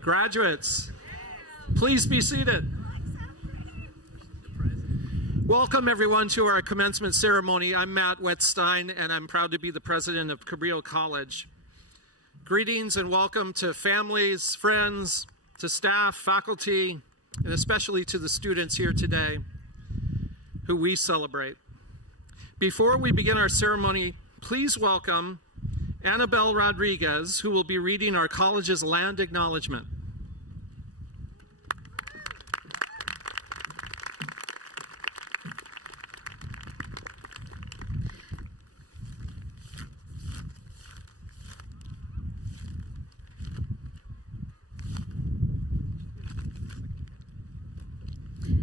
Graduates, please be seated. Welcome everyone to our commencement ceremony. I'm Matt Wettstein and I'm proud to be the president of Cabrillo College. Greetings and welcome to families, friends, to staff, faculty, and especially to the students here today who we celebrate. Before we begin our ceremony, please welcome Annabelle Rodriguez, who will be reading our college's land acknowledgement.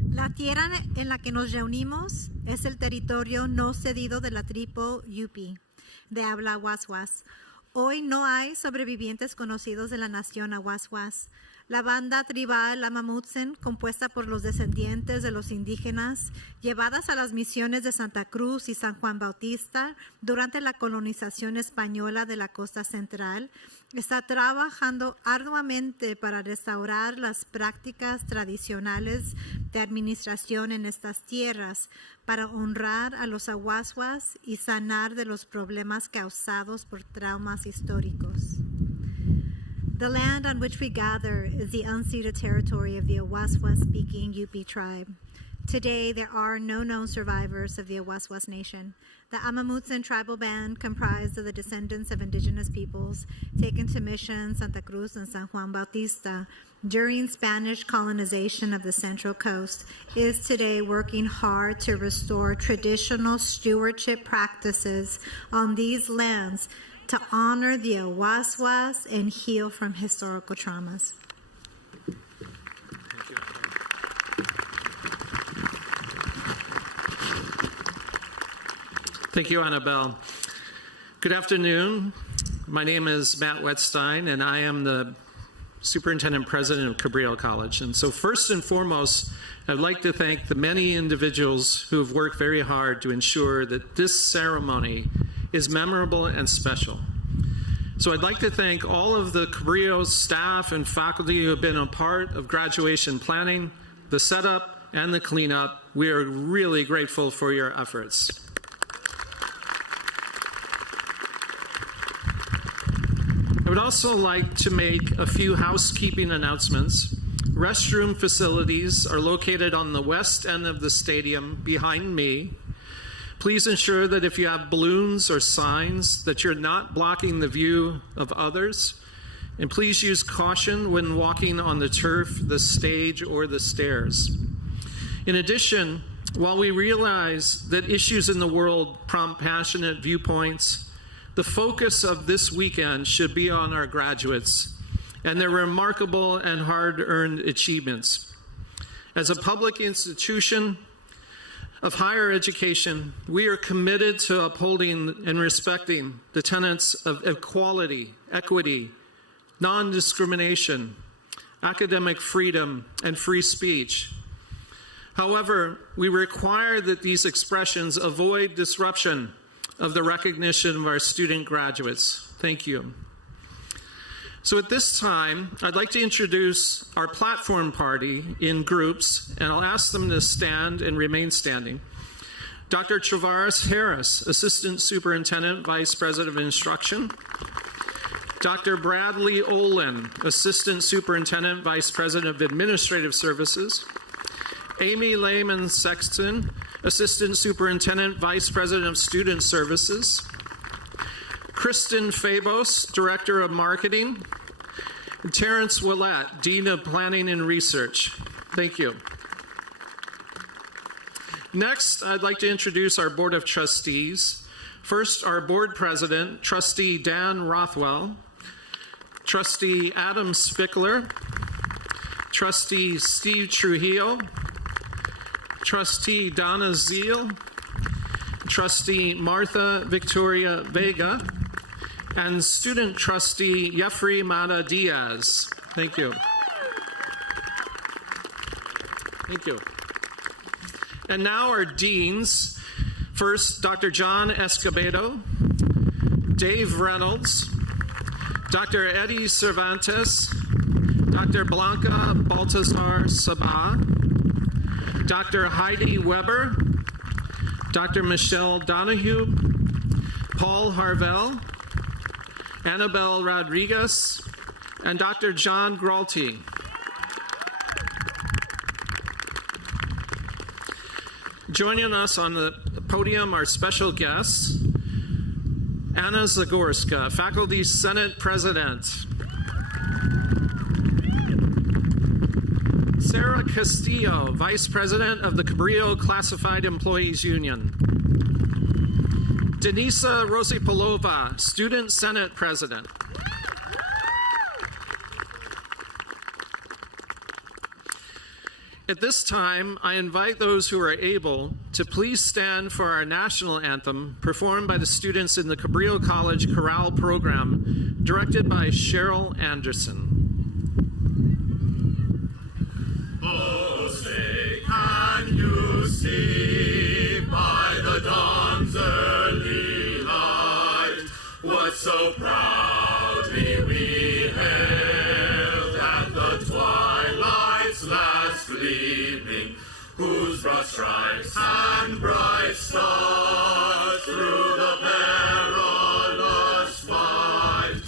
La tierra en la que nos reunimos es el territorio no cedido de la tribu Yupi, de habla Waswas. Hoy no hay sobrevivientes conocidos de la nación Awaswas. La banda tribal Amamutsen, compuesta por los descendientes de los indígenas, llevadas a las misiones de Santa Cruz y San Juan Bautista durante la colonización española de la costa central, está trabajando arduamente para restaurar las prácticas tradicionales de administración en estas tierras, para honrar a los Awaswas y sanar de los problemas causados por traumas históricos. The land on which we gather is the unceded territory of the Awaswas-speaking Yupi tribe. Today, there are no known survivors of the Awaswas Nation. The Amamutsen tribal band, comprised of the descendants of indigenous peoples taken to Mission, Santa Cruz, and San Juan Bautista during Spanish colonization of the Central Coast, is today working hard to restore traditional stewardship practices on these lands to honor the Awaswas and heal from historical traumas. Thank you, Annabelle. Good afternoon. My name is Matt Wettstein, and I am the Superintendent President of Cabrillo College. And so first and foremost, I'd like to thank the many individuals who have worked very hard to ensure that this ceremony is memorable and special. So I'd like to thank all of the Cabrillo staff and faculty who have been a part of graduation planning, the setup, and the cleanup. We are really grateful for your efforts. I would also like to make a few housekeeping announcements. Restroom facilities are located on the west end of the stadium behind me. Please ensure that if you have balloons or signs that you're not blocking the view of others. And please use caution when walking on the turf, the stage, or the stairs. In addition, while we realize that issues in the world prompt passionate viewpoints, the focus of this weekend should be on our graduates and their remarkable and hard-earned achievements. As a public institution of higher education, we are committed to upholding and respecting the tenets of equality, equity, non-discrimination, academic freedom, and free speech. However, we require that these expressions avoid disruption of the recognition of our student graduates. Thank you. So at this time, I'd like to introduce our platform party in groups, and I'll ask them to stand and remain standing. Dr. Travaris Harris, Assistant Superintendent, Vice President of Instruction. Dr. Bradley Olin, Assistant Superintendent, Vice President of Administrative Services. Amy Lehman Sexton, Assistant Superintendent, Vice President of Student Services. Kristen Fabos, Director of Marketing. And Terrence Willett, Dean of Planning and Research. Thank you. Next, I'd like to introduce our Board of Trustees. First, our Board President, Trustee Dan Rothwell. Trustee Adam Spickler. Trustee Steve Trujillo. Trustee Donna Zeal. Trustee Martha Victoria Vega. And Student Trustee Jeffrey Mata Diaz. Thank you. Thank you. And now our deans. First, Dr. John Escobedo, Dave Reynolds, Dr. Eddie Cervantes, Dr. Blanca Baltazar Sabah, Dr. Heidi Weber, Dr. Michelle Donahue, Paul Harvell, Annabelle Rodriguez, and Dr. John Gralty. Joining us on the podium are special guests, Anna Zagorska, Faculty Senate President, Sarah Castillo, Vice President of the Cabrillo Classified Employees Union, Denisa Rosipolova, Student Senate President, At this time, I invite those who are able to please stand for our national anthem performed by the students in the Cabrillo College Chorale program, directed by Cheryl Anderson. Oh, say, can you see by the dawn's early light what so proudly we hailed at the twilight's last gleaming, whose broad stripes and bright stars through the perilous fight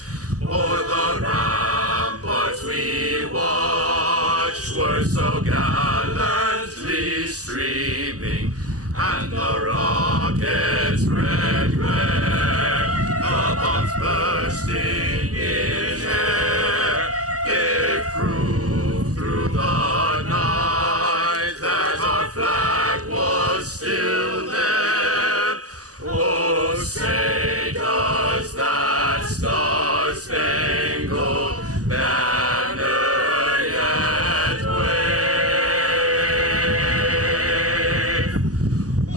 o'er the ramparts we watched were so gallantly streaming, and the rocket's red glare, the bombs bursting in air, gave proof through the night that our flag was still there. Oh, say does that star-spangled banner yet wave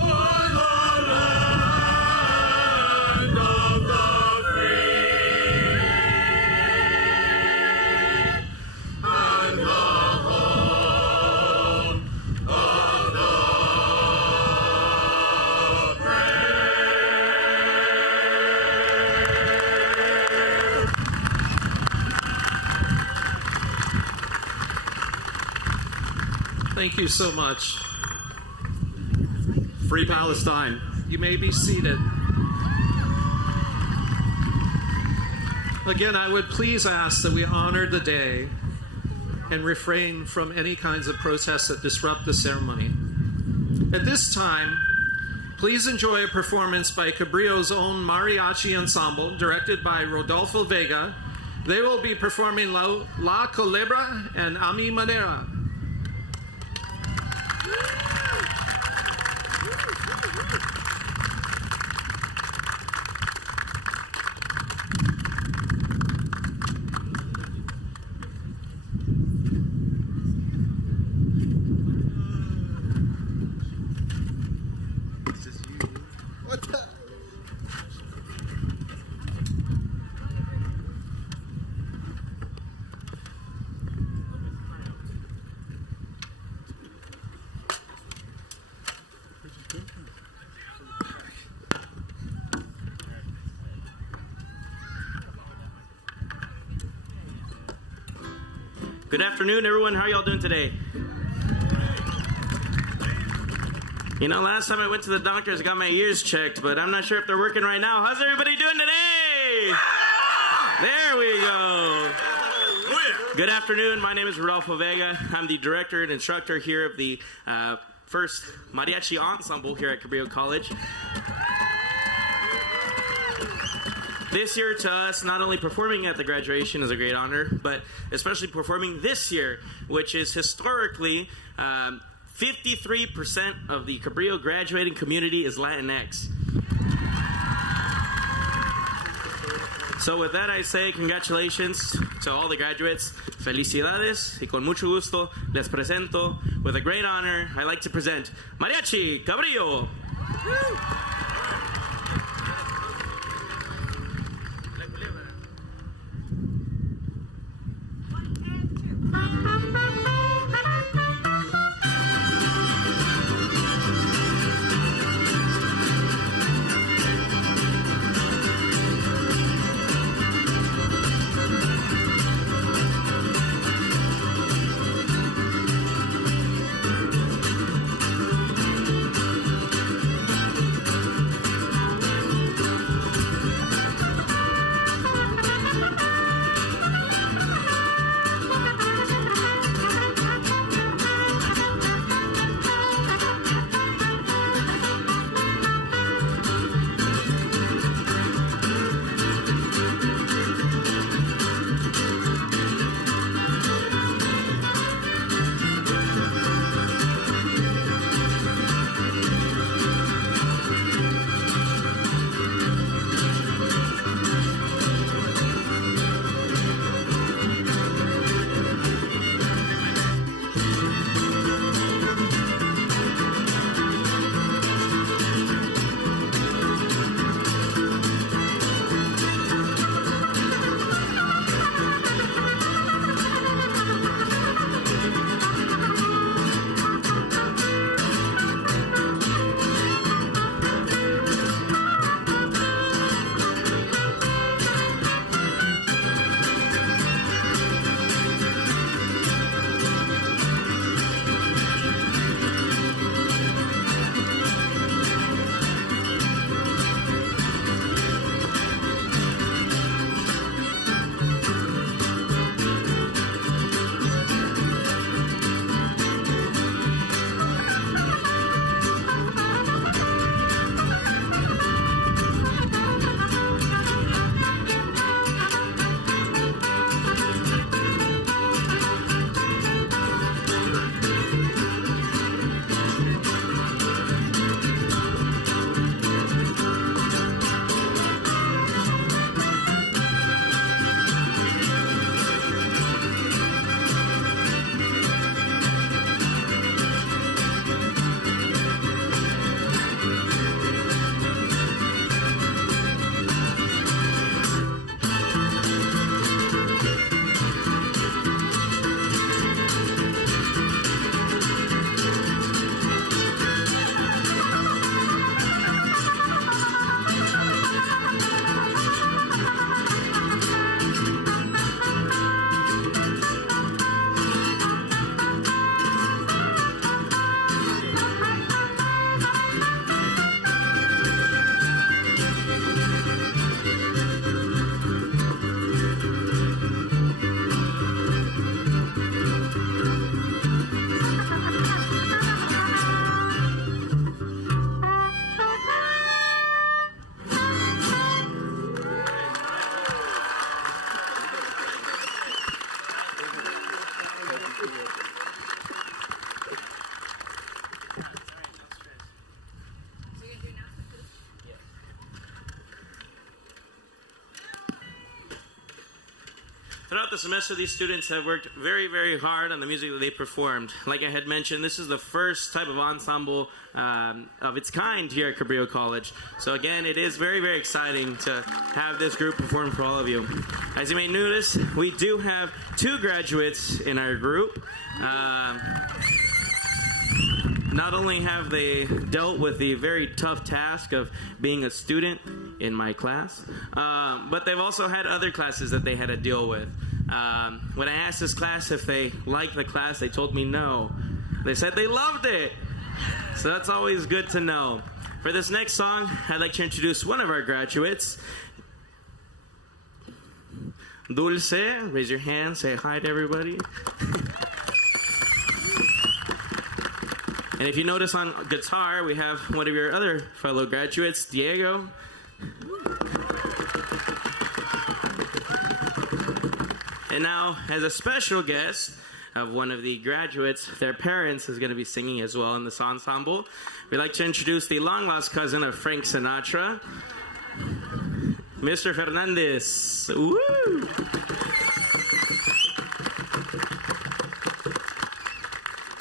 o'er the land of the free and the home of the Thank you so much. Free Palestine. You may be seated. Again, I would please ask that we honor the day and refrain from any kinds of protests that disrupt the ceremony. At this time, please enjoy a performance by Cabrillo's own mariachi ensemble, directed by Rodolfo Vega. They will be performing La Culebra and A Mi Manera. Good afternoon, everyone. How are y'all doing today? You know, last time I went to the doctors, I got my ears checked, but I'm not sure if they're working right now. How's everybody doing today? There we go. Good afternoon. My name is Rodolfo Vega. I'm the director and instructor here of the first mariachi ensemble here at Cabrillo College. This year to us, not only performing at the graduation is a great honor, but especially performing this year, which is historically 53% of the Cabrillo graduating community is Latinx. So with that, I say congratulations to all the graduates. Felicidades, y con mucho gusto les presento, with a great honor, I'd like to present Mariachi Cabrillo. Throughout the semester, these students have worked very, very hard on the music that they performed. Like I had mentioned, this is the first type of ensemble of its kind here at Cabrillo College. So again, it is very, very exciting to have this group perform for all of you. As you may notice, we do have 2 graduates in our group. Not only have they dealt with the very tough task of being a student in my class, but they've also had other classes that they had to deal with. When I asked this class if they liked the class, they told me no. They said they loved it. So that's always good to know. For this next song, I'd like to introduce one of our graduates. Dulce, raise your hand, say hi to everybody. And if you notice on guitar, we have one of your other fellow graduates, Diego. And now, as a special guest of one of the graduates, their parents is going to be singing as well in this ensemble. We'd like to introduce the long-lost cousin of Frank Sinatra, Mr. Fernandez. Woo!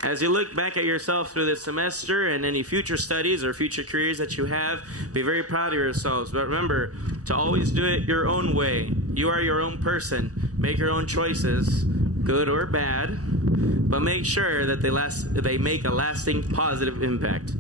As you look back at yourself through this semester and any future studies or future careers that you have, be very proud of yourselves. But remember to always do it your own way. You are your own person. Make your own choices, good or bad, but make sure that they make a lasting positive impact.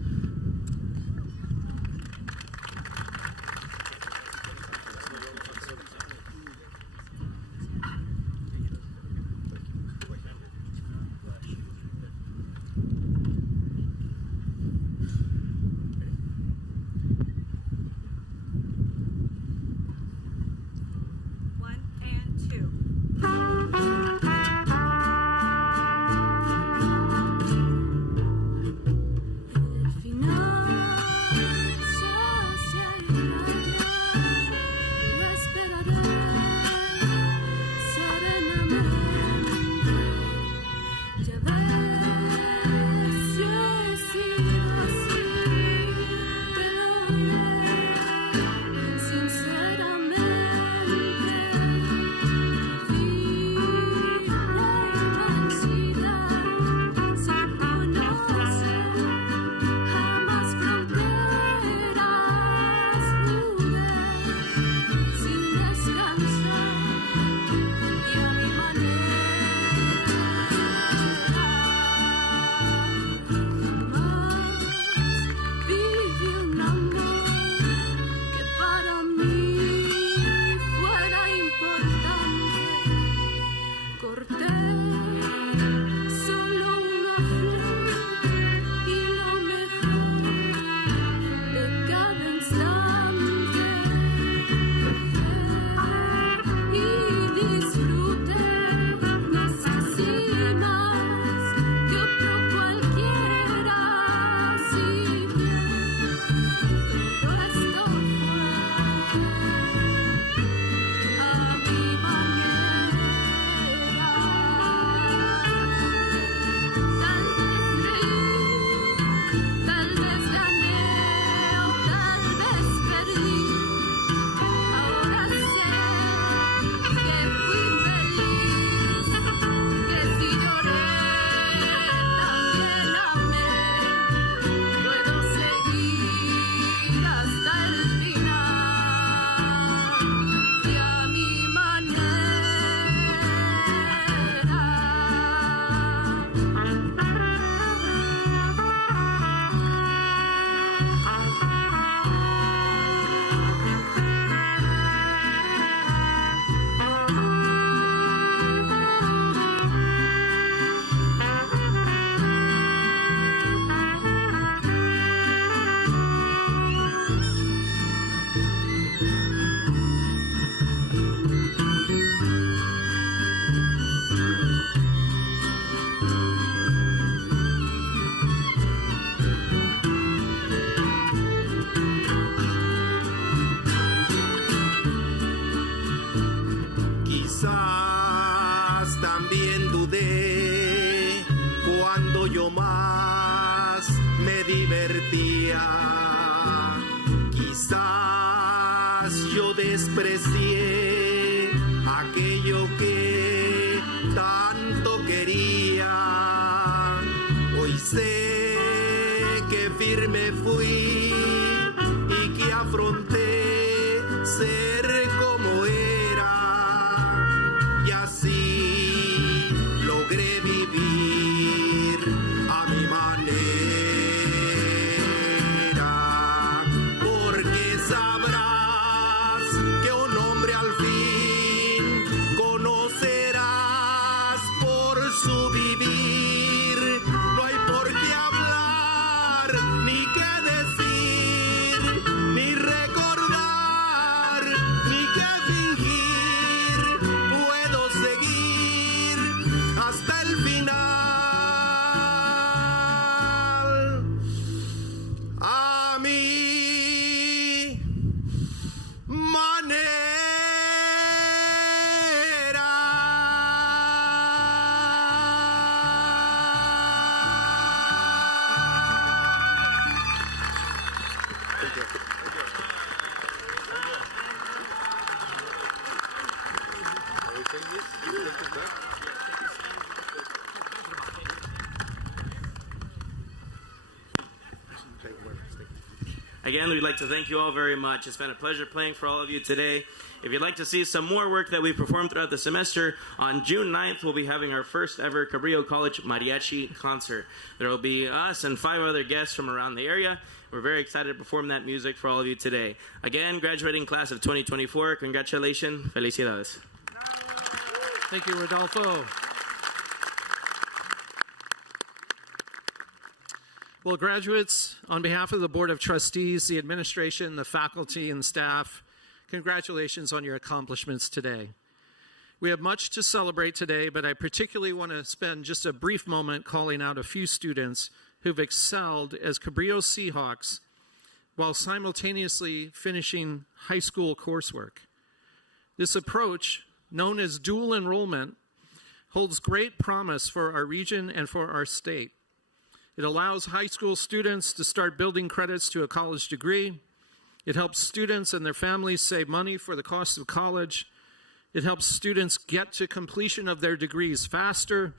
Quizás yo desprecié aquello que Again, we'd like to thank you all very much. It's been a pleasure playing for all of you today. If you'd like to see some more work that we performed throughout the semester, on June 9th, we'll be having our first ever Cabrillo College Mariachi concert. There will be us and 5 other guests from around the area. We're very excited to perform that music for all of you today. Again, graduating class of 2024, congratulations, felicidades. Thank you, Rodolfo. Well, graduates, on behalf of the Board of Trustees, the administration, the faculty, and staff, congratulations on your accomplishments today. We have much to celebrate today, but I particularly want to spend just a brief moment calling out a few students who've excelled as Cabrillo Seahawks while simultaneously finishing high school coursework. This approach, known as dual enrollment, holds great promise for our region and for our state. It allows high school students to start building credits to a college degree. It helps students and their families save money for the cost of college. It helps students get to completion of their degrees faster,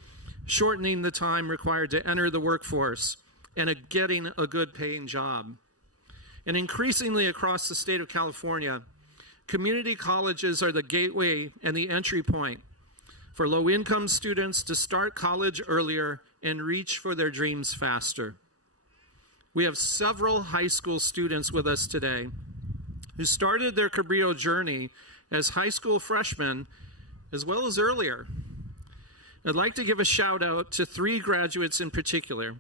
shortening the time required to enter the workforce and getting a good paying job. And increasingly across the state of California, community colleges are the gateway and the entry point for low-income students to start college earlier and reach for their dreams faster. We have several high school students with us today who started their Cabrillo journey as high school freshmen as well as earlier. I'd like to give a shout out to 3 graduates in particular.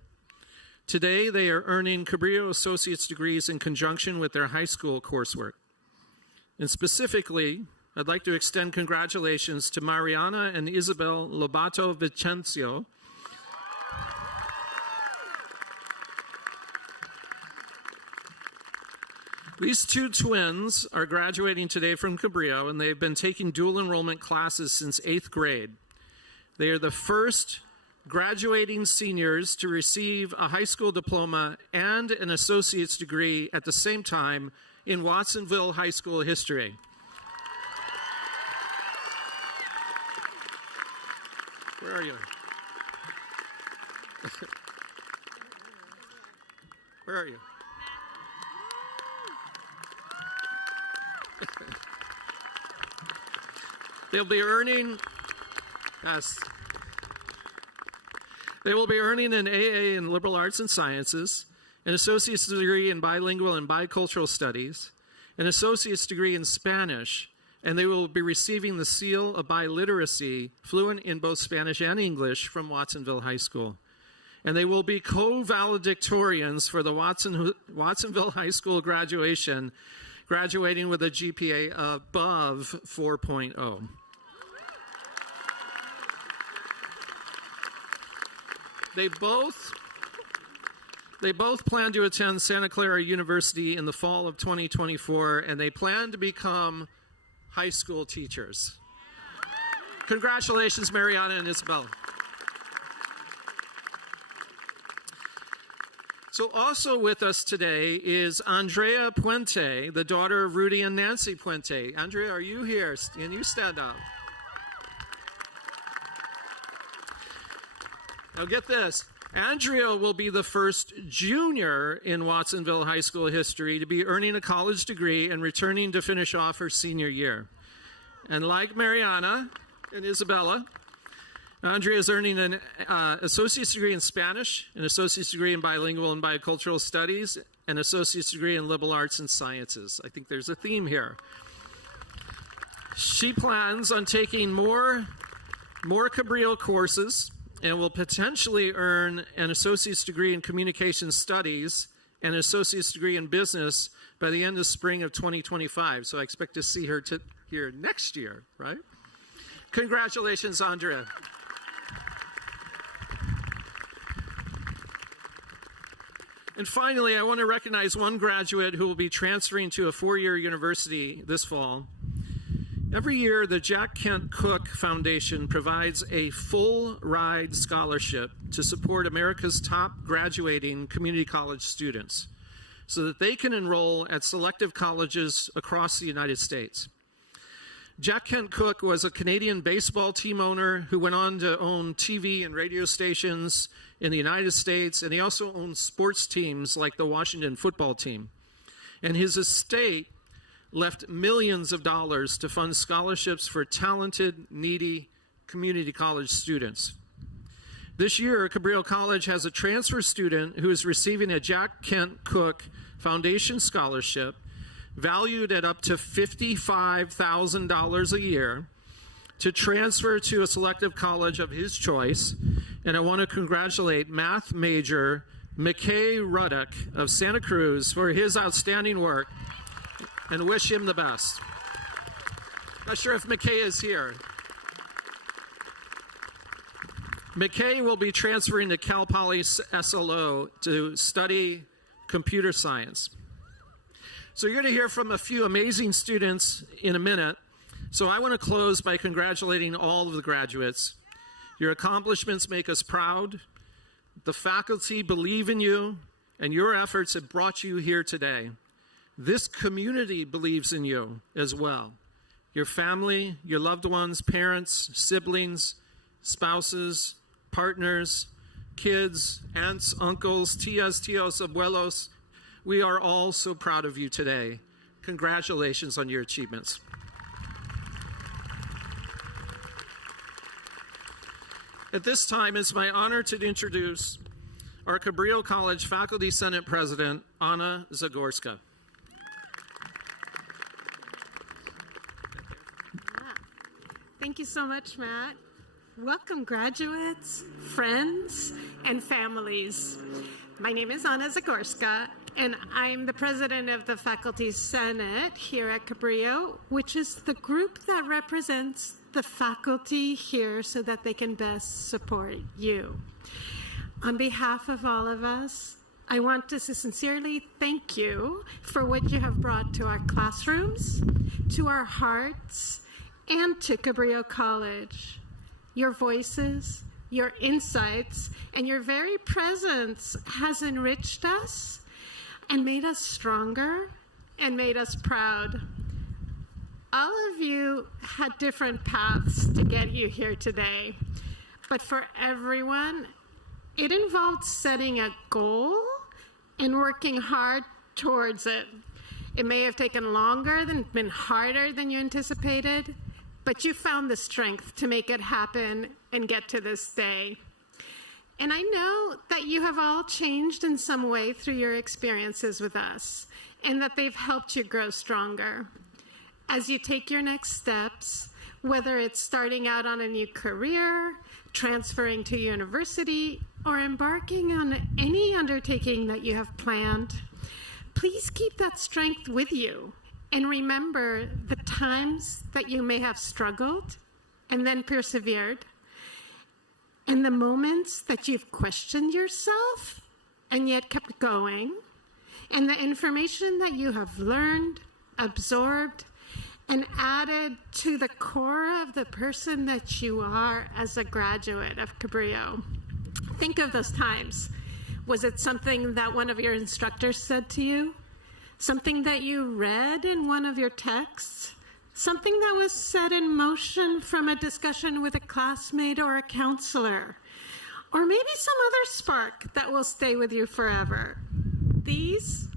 Today, they are earning Cabrillo Associate's degrees in conjunction with their high school coursework. And specifically, I'd like to extend congratulations to Mariana and Isabel Lobato Vicencio. These 2 twins are graduating today from Cabrillo, and they've been taking dual enrollment classes since 8th grade. They are the first graduating seniors to receive a high school diploma and an associate's degree at the same time in Watsonville High School history. Where are you? Where are you? They'll be earning, yes. They will be earning an AA in Liberal Arts and Sciences, an associate's degree in bilingual and bicultural studies, an associate's degree in Spanish, and they will be receiving the seal of biliteracy, fluent in both Spanish and English, from Watsonville High School. And they will be co-valedictorians for the Watsonville High School graduation, graduating with a GPA above 4.0. They both plan to attend Santa Clara University in the fall of 2024, and they plan to become high school teachers. Congratulations, Mariana and Isabel. So also with us today is Andrea Puente, the daughter of Rudy and Nancy Puente. Andrea, are you here? Can you stand up? Now get this. Andrea will be the first junior in Watsonville High School history to be earning a college degree and returning to finish off her senior year. And like Mariana and Isabella, Andrea is earning an associate's degree in Spanish, an associate's degree in bilingual and bicultural studies, an associate's degree in liberal arts and sciences. I think there's a theme here. She plans on taking more Cabrillo courses and will potentially earn an associate's degree in communication studies and an associate's degree in business by the end of spring of 2025. So I expect to see her here next year, right? Congratulations, Andrea. And finally, I want to recognize one graduate who will be transferring to a 4-year university this fall. Every year, the Jack Kent Cook Foundation provides a full-ride scholarship to support America's top graduating community college students so that they can enroll at selective colleges across the United States. Jack Kent Cooke was a Canadian baseball team owner who went on to own TV and radio stations in the United States, and he also owned sports teams like the Washington football team. And his estate left millions of dollars to fund scholarships for talented, needy community college students. This year, Cabrillo College has a transfer student who is receiving a Jack Kent Cooke Foundation scholarship valued at up to $55,000 a year to transfer to a selective college of his choice. And I want to congratulate math major McKay Ruddock of Santa Cruz for his outstanding work and wish him the best. Not sure if McKay is here. McKay will be transferring to Cal Poly SLO to study computer science. So you're going to hear from a few amazing students in a minute. So I want to close by congratulating all of the graduates. Your accomplishments make us proud. The faculty believe in you, and your efforts have brought you here today. This community believes in you as well. Your family, your loved ones, parents, siblings, spouses, partners, kids, aunts, uncles, tias, tios, abuelos. We are all so proud of you today. Congratulations on your achievements. At this time, it's my honor to introduce our Cabrillo College Faculty Senate President, Anna Zagorska. Thank you so much, Matt. Welcome, graduates, friends, and families. My name is Anna Zagorska, and I'm the president of the Faculty Senate here at Cabrillo, which is the group that represents the faculty here so that they can best support you. On behalf of all of us, I want to sincerely thank you for what you have brought to our classrooms, to our hearts, and to Cabrillo College. Your voices, your insights, and your very presence has enriched us and made us stronger and made us proud. All of you had different paths to get you here today, but for everyone, it involved setting a goal and working hard towards it. It may have taken longer than been harder than you anticipated, but you found the strength to make it happen and get to this day. And I know that you have all changed in some way through your experiences with us, and that they've helped you grow stronger. As you take your next steps, whether it's starting out on a new career, transferring to university, or embarking on any undertaking that you have planned, please keep that strength with you. And remember the times that you may have struggled and then persevered, and the moments that you've questioned yourself and yet kept going, and the information that you have learned, absorbed, and added to the core of the person that you are as a graduate of Cabrillo. Think of those times. Was it something that one of your instructors said to you? Something that you read in one of your texts? Something that was set in motion from a discussion with a classmate or a counselor? Or maybe some other spark that will stay with you forever? These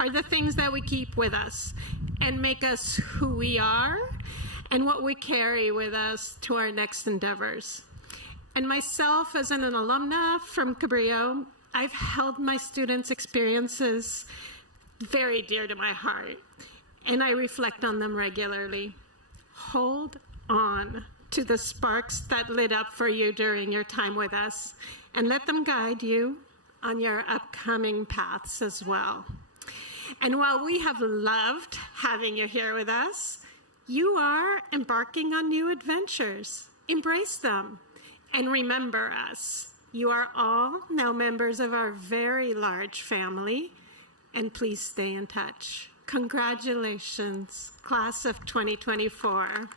are the things that we keep with us and make us who we are and what we carry with us to our next endeavors. And myself, as an alumna from Cabrillo, I've held my students' experiences very dear to my heart, and I reflect on them regularly. Hold on to the sparks that lit up for you during your time with us, and let them guide you on your upcoming paths as well. And while we have loved having you here with us, you are embarking on new adventures. Embrace them, and remember us. You are all now members of our very large family, and please stay in touch. Congratulations, class of 2024.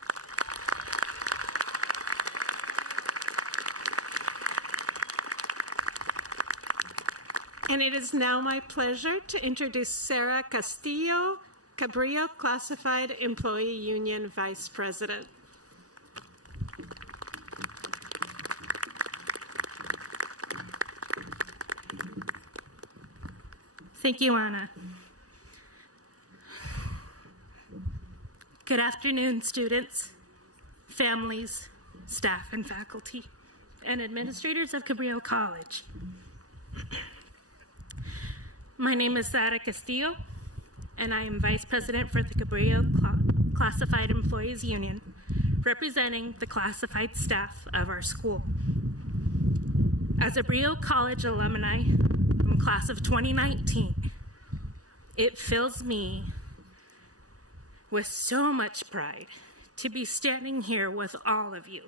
And it is now my pleasure to introduce Sarah Castillo, Cabrillo Classified Employee Union Vice President. Thank you, Anna. Good afternoon, students, families, staff, and faculty, and administrators of Cabrillo College. My name is Sara Castillo, and I am Vice President for the Cabrillo Classified Employees Union, representing the classified staff of our school. As a Cabrillo College alumni from class of 2019, it fills me with so much pride to be standing here with all of you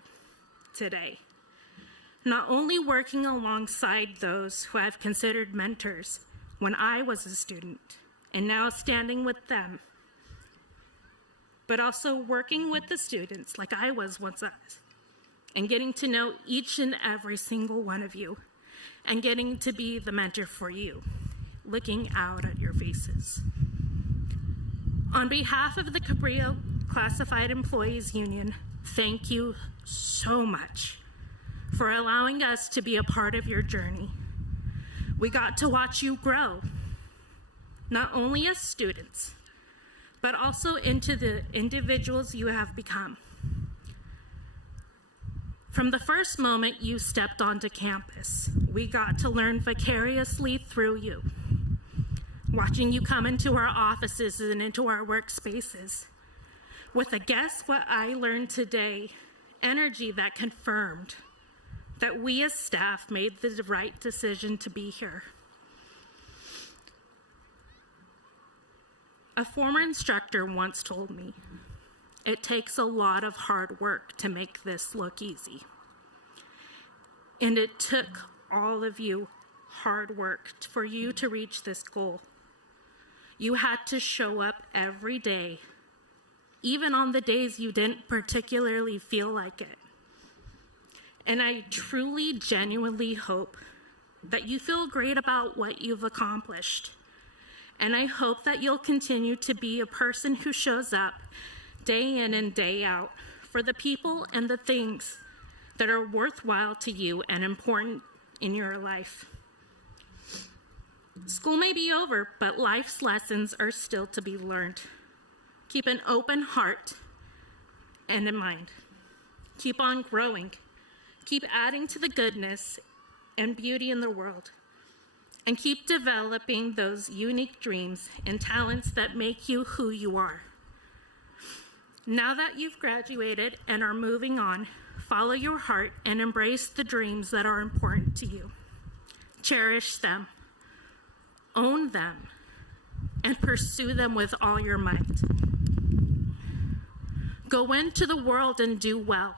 today, not only working alongside those who I've considered mentors when I was a student and now standing with them, but also working with the students like I was once and getting to know each and every single one of you and getting to be the mentor for you, looking out at your faces. On behalf of the Cabrillo Classified Employees Union, thank you so much for allowing us to be a part of your journey. We got to watch you grow, not only as students, but also into the individuals you have become. From the first moment you stepped onto campus, we got to learn vicariously through you, watching you come into our offices and into our workspaces with a guess what I learned today, energy that confirmed that we as staff made the right decision to be here. A former instructor once told me, it takes a lot of hard work to make this look easy. And it took all of you hard work for you to reach this goal. You had to show up every day, even on the days you didn't particularly feel like it. And I truly, genuinely hope that you feel great about what you've accomplished. And I hope that you'll continue to be a person who shows up day in and day out for the people and the things that are worthwhile to you and important in your life. School may be over, but life's lessons are still to be learned. Keep an open heart and a mind. Keep on growing. Keep adding to the goodness and beauty in the world. And keep developing those unique dreams and talents that make you who you are. Now that you've graduated and are moving on, follow your heart and embrace the dreams that are important to you. Cherish them, own them, and pursue them with all your might. Go into the world and do well,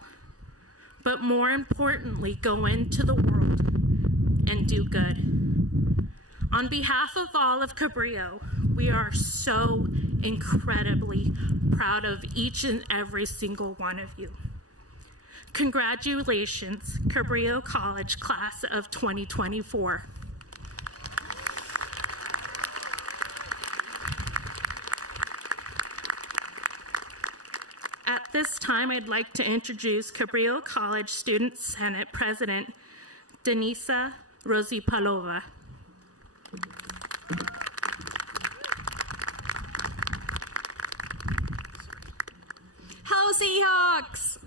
but more importantly, go into the world and do good. On behalf of all of Cabrillo, we are so incredibly proud of each and every single one of you. Congratulations, Cabrillo College Class of 2024. At this time, I'd like to introduce Cabrillo College Student Senate President, Denisa Rosipalova. Hello, Seahawks!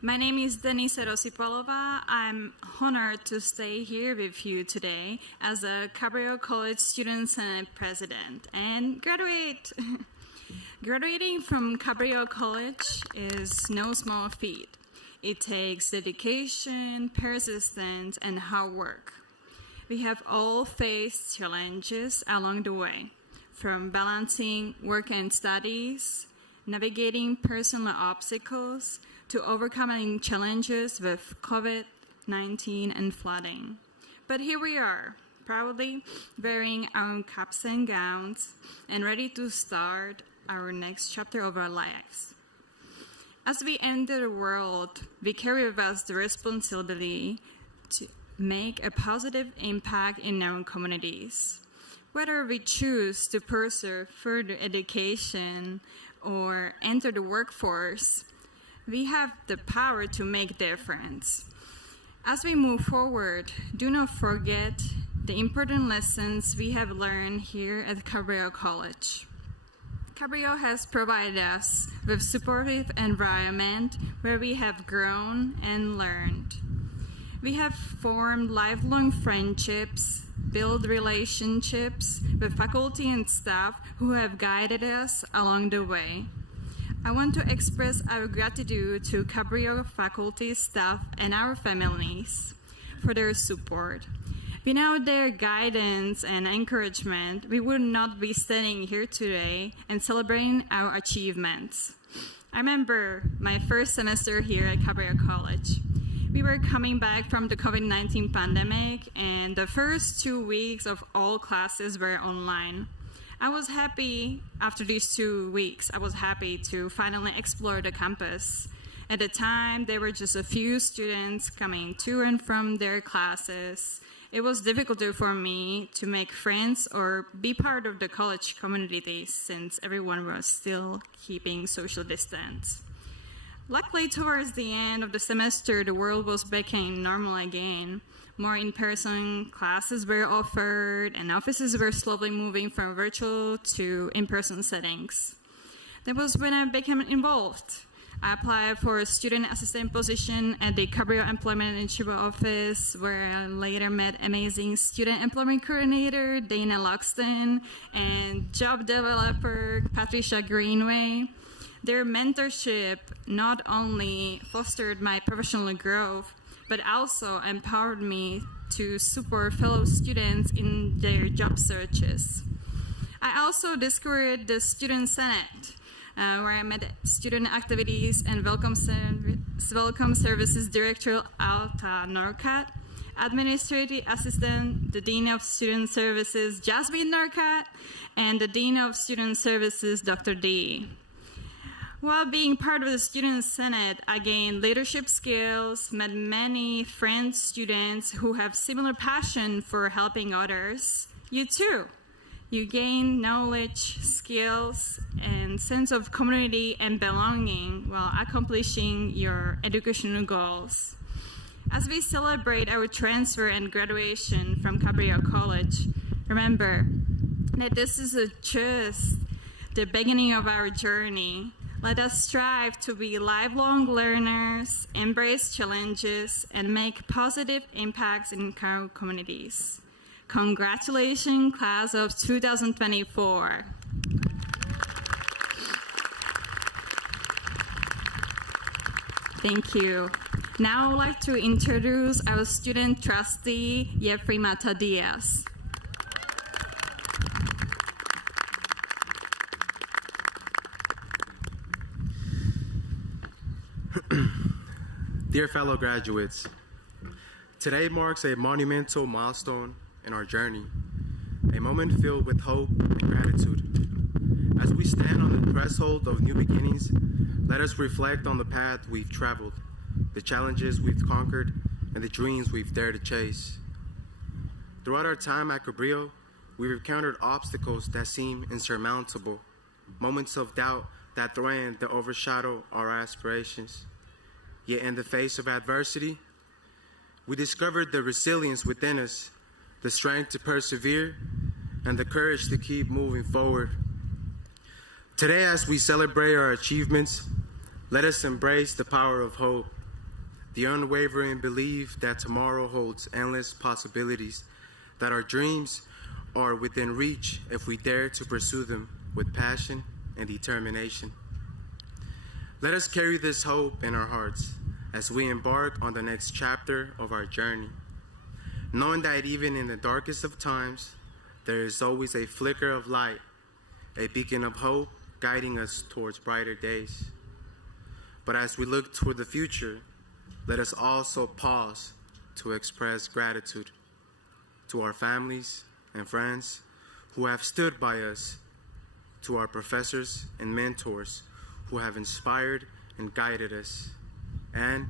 My name is Denisa Rosipalova. I'm honored to stay here with you today as a Cabrillo College Student Senate President and graduate. Graduating from Cabrillo College is no small feat. It takes dedication, persistence, and hard work. We have all faced challenges along the way, from balancing work and studies, navigating personal obstacles, to overcoming challenges with COVID-19 and flooding. But here we are, proudly wearing our caps and gowns and ready to start our next chapter of our lives. As we enter the world, we carry with us the responsibility to make a positive impact in our communities. Whether we choose to pursue further education or enter the workforce, we have the power to make a difference. As we move forward, do not forget the important lessons we have learned here at Cabrillo College. Cabrillo has provided us with a supportive environment where we have grown and learned. We have formed lifelong friendships, built relationships with faculty and staff who have guided us along the way. I want to express our gratitude to Cabrillo faculty, staff, and our families for their support. Without their guidance and encouragement, we would not be standing here today and celebrating our achievements. I remember my first semester here at Cabrillo College. We were coming back from the COVID-19 pandemic, and the first 2 weeks of all classes were online. I was happy after these 2 weeks. I was happy to finally explore the campus. At the time, there were just a few students coming to and from their classes. It was difficult for me to make friends or be part of the college community since everyone was still keeping social distance. Luckily, towards the end of the semester, the world was becoming normal again. More in-person classes were offered, and offices were slowly moving from virtual to in-person settings. That was when I became involved. I applied for a student assistant position at the Cabrillo Employment and Chiba office, where I later met amazing student employment coordinator Dana Loxton and job developer Patricia Greenway. Their mentorship not only fostered my professional growth, but also empowered me to support fellow students in their job searches. I also discovered the Student Senate, where I met student activities and welcome services director Alta Norcat, administrative assistant, the dean of student services Jasmine Norcat, and the dean of student services Dr. D. While being part of the Student Senate, I gained leadership skills, met many friends, students who have similar passion for helping others. You too. You gain knowledge, skills, and sense of community and belonging while accomplishing your educational goals. As we celebrate our transfer and graduation from Cabrillo College, remember that this is just the beginning of our journey. Let us strive to be lifelong learners, embrace challenges, and make positive impacts in our communities. Congratulations, class of 2024. Thank you. Now I would like to introduce our student trustee, Jeffrey Mata Diaz. Dear fellow graduates, today marks a monumental milestone in our journey, a moment filled with hope and gratitude. As we stand on the threshold of new beginnings, let us reflect on the path we've traveled, the challenges we've conquered, and the dreams we've dared to chase. Throughout our time at Cabrillo, we've encountered obstacles that seem insurmountable, moments of doubt that threaten to overshadow our aspirations. Yet in the face of adversity, we discovered the resilience within us, the strength to persevere, and the courage to keep moving forward. Today, as we celebrate our achievements, let us embrace the power of hope, the unwavering belief that tomorrow holds endless possibilities, that our dreams are within reach if we dare to pursue them with passion and determination. Let us carry this hope in our hearts as we embark on the next chapter of our journey, knowing that even in the darkest of times, there is always a flicker of light, a beacon of hope guiding us towards brighter days. But as we look toward the future, let us also pause to express gratitude to our families and friends who have stood by us, to our professors and mentors who have inspired and guided us, and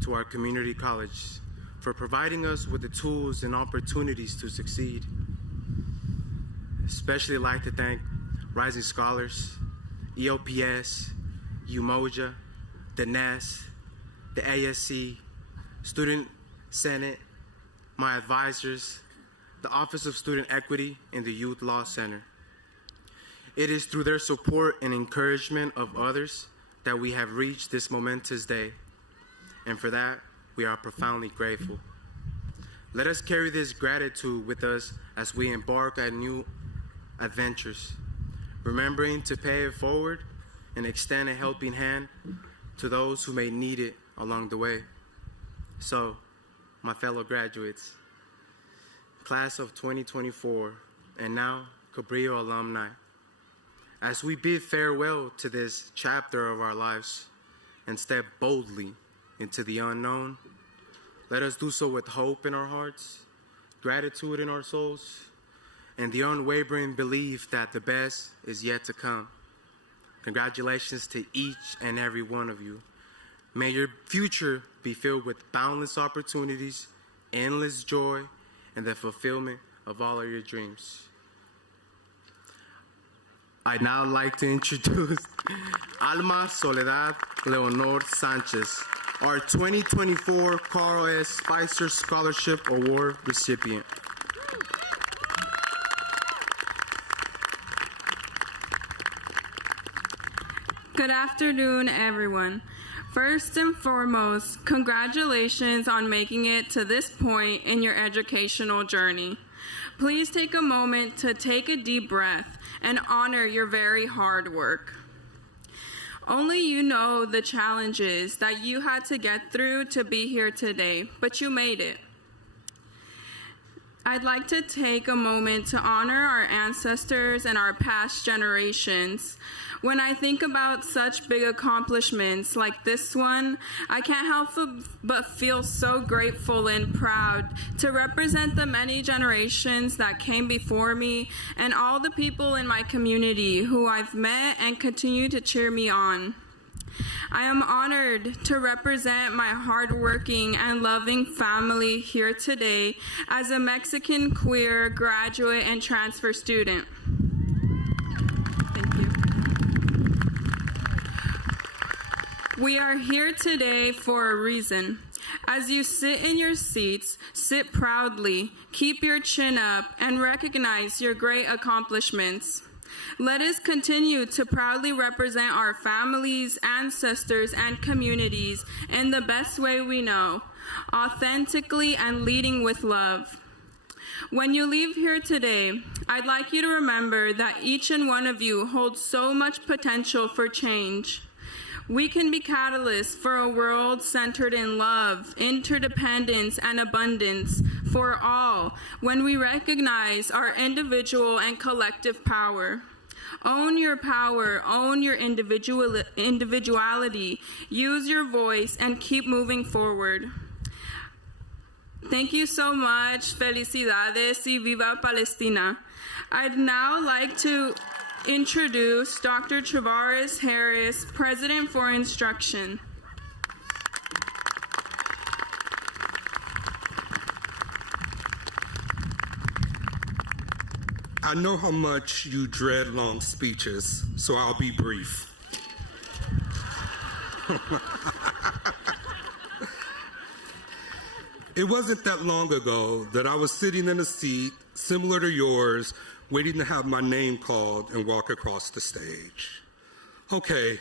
to our community college for providing us with the tools and opportunities to succeed. especially like to thank Rising Scholars, EOPS, UMOJA, the NES, the ASC, Student Senate, my advisors, the Office of Student Equity, and the Youth Law Center. It is through their support and encouragement of others that we have reached this momentous day, and for that, we are profoundly grateful. Let us carry this gratitude with us as we embark on new adventures, remembering to pay it forward and extend a helping hand to those who may need it along the way. So, my fellow graduates, class of 2024, and now Cabrillo alumni, as we bid farewell to this chapter of our lives and step boldly into the unknown, let us do so with hope in our hearts, gratitude in our souls, and the unwavering belief that the best is yet to come. Congratulations to each and every one of you. May your future be filled with boundless opportunities, endless joy, and the fulfillment of all of your dreams. I'd now like to introduce Alma Soledad Leonor Sanchez, our 2024 Carl S. Spicer Scholarship Award recipient. Good afternoon, everyone. First and foremost, congratulations on making it to this point in your educational journey. Please take a moment to take a deep breath and honor your very hard work. Only you know the challenges that you had to get through to be here today, but you made it. I'd like to take a moment to honor our ancestors and our past generations. When I think about such big accomplishments like this one, I can't help but feel so grateful and proud to represent the many generations that came before me and all the people in my community who I've met and continue to cheer me on. I am honored to represent my hardworking and loving family here today as a Mexican queer graduate and transfer student. Thank you. We are here today for a reason. As you sit in your seats, sit proudly, keep your chin up, and recognize your great accomplishments. Let us continue to proudly represent our families, ancestors, and communities in the best way we know, authentically and leading with love. When you leave here today, I'd like you to remember that each and one of you holds so much potential for change. We can be catalysts for a world centered in love, interdependence, and abundance for all when we recognize our individual and collective power. Own your power, own your individuality, use your voice, and keep moving forward. Thank you so much. Felicidades y viva Palestina. I'd now like to introduce Dr. Travaris Harris, President for Instruction. I know how much you dread long speeches, so I'll be brief. It wasn't that long ago that I was sitting in a seat similar to yours, waiting to have my name called and walk across the stage. Okay,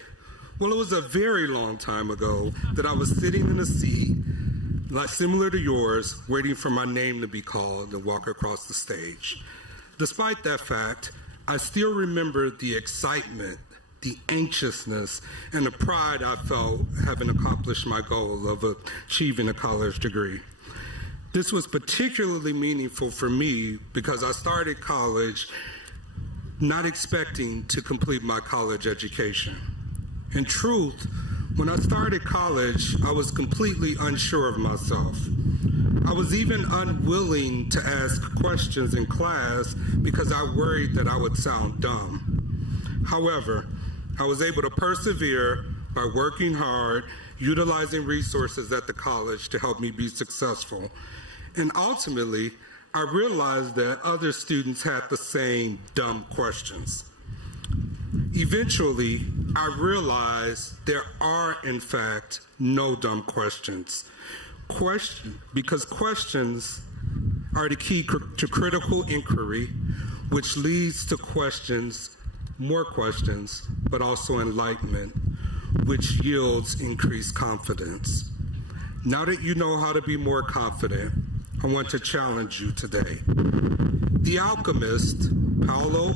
well, it was a very long time ago that I was sitting in a seat similar to yours, waiting for my name to be called and walk across the stage. Despite that fact, I still remember the excitement, the anxiousness, and the pride I felt having accomplished my goal of achieving a college degree. This was particularly meaningful for me because I started college not expecting to complete my college education. In truth, when I started college, I was completely unsure of myself. I was even unwilling to ask questions in class because I worried that I would sound dumb. However, I was able to persevere by working hard, utilizing resources at the college to help me be successful. And ultimately, I realized that other students had the same dumb questions. Eventually, I realized there are, in fact, no dumb questions. Because questions are the key to critical inquiry, which leads to questions, more questions, but also enlightenment, which yields increased confidence. Now that you know how to be more confident, I want to challenge you today. The alchemist, Paulo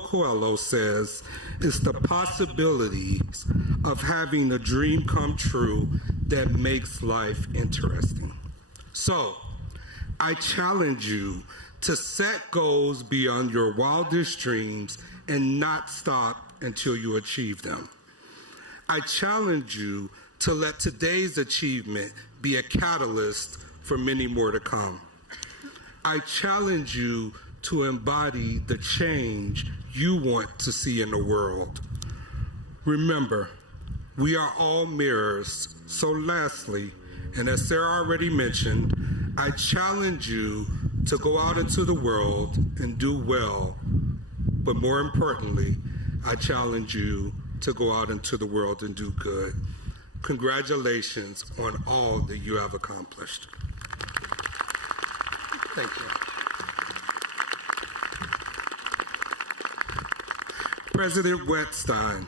Coelho says, it's the possibilities of having a dream come true that makes life interesting. So, I challenge you to set goals beyond your wildest dreams and not stop until you achieve them. I challenge you to let today's achievement be a catalyst for many more to come. I challenge you to embody the change you want to see in the world. Remember, we are all mirrors. So lastly, and as Sarah already mentioned, I challenge you to go out into the world and do well. But more importantly, I challenge you to go out into the world and do good. Congratulations on all that you have accomplished. Thank you. President Wetstein,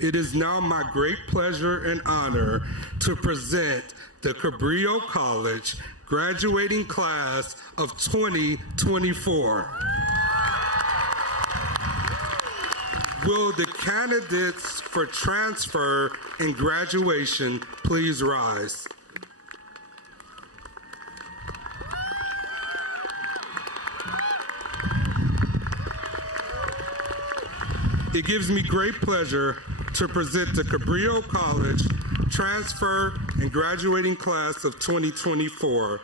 it is now my great pleasure and honor to present the Cabrillo College graduating class of 2024. Will the candidates for transfer and graduation please rise? It gives me great pleasure to present the Cabrillo College transfer and graduating class of 2024.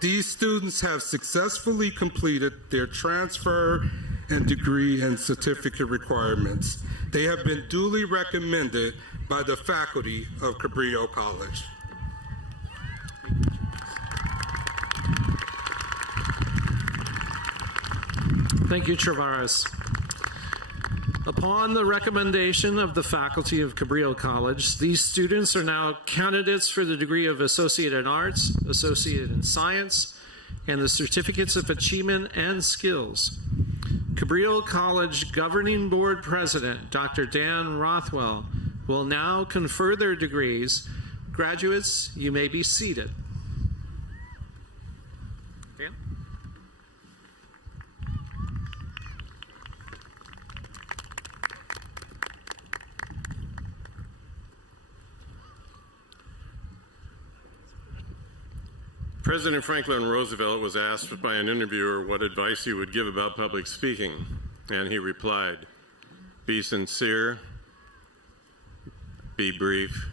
These students have successfully completed their transfer and degree and certificate requirements. They have been duly recommended by the faculty of Cabrillo College. Thank you, Travaris. Upon the recommendation of the faculty of Cabrillo College, these students are now candidates for the degree of Associate in Arts, Associate in Science, and the Certificates of Achievement and Skills. Cabrillo College Governing Board President, Dr. Dan Rothwell, will now confer their degrees. Graduates, you may be seated. Dan? President Franklin Roosevelt was asked by an interviewer what advice he would give about public speaking, and he replied, "Be sincere, be brief,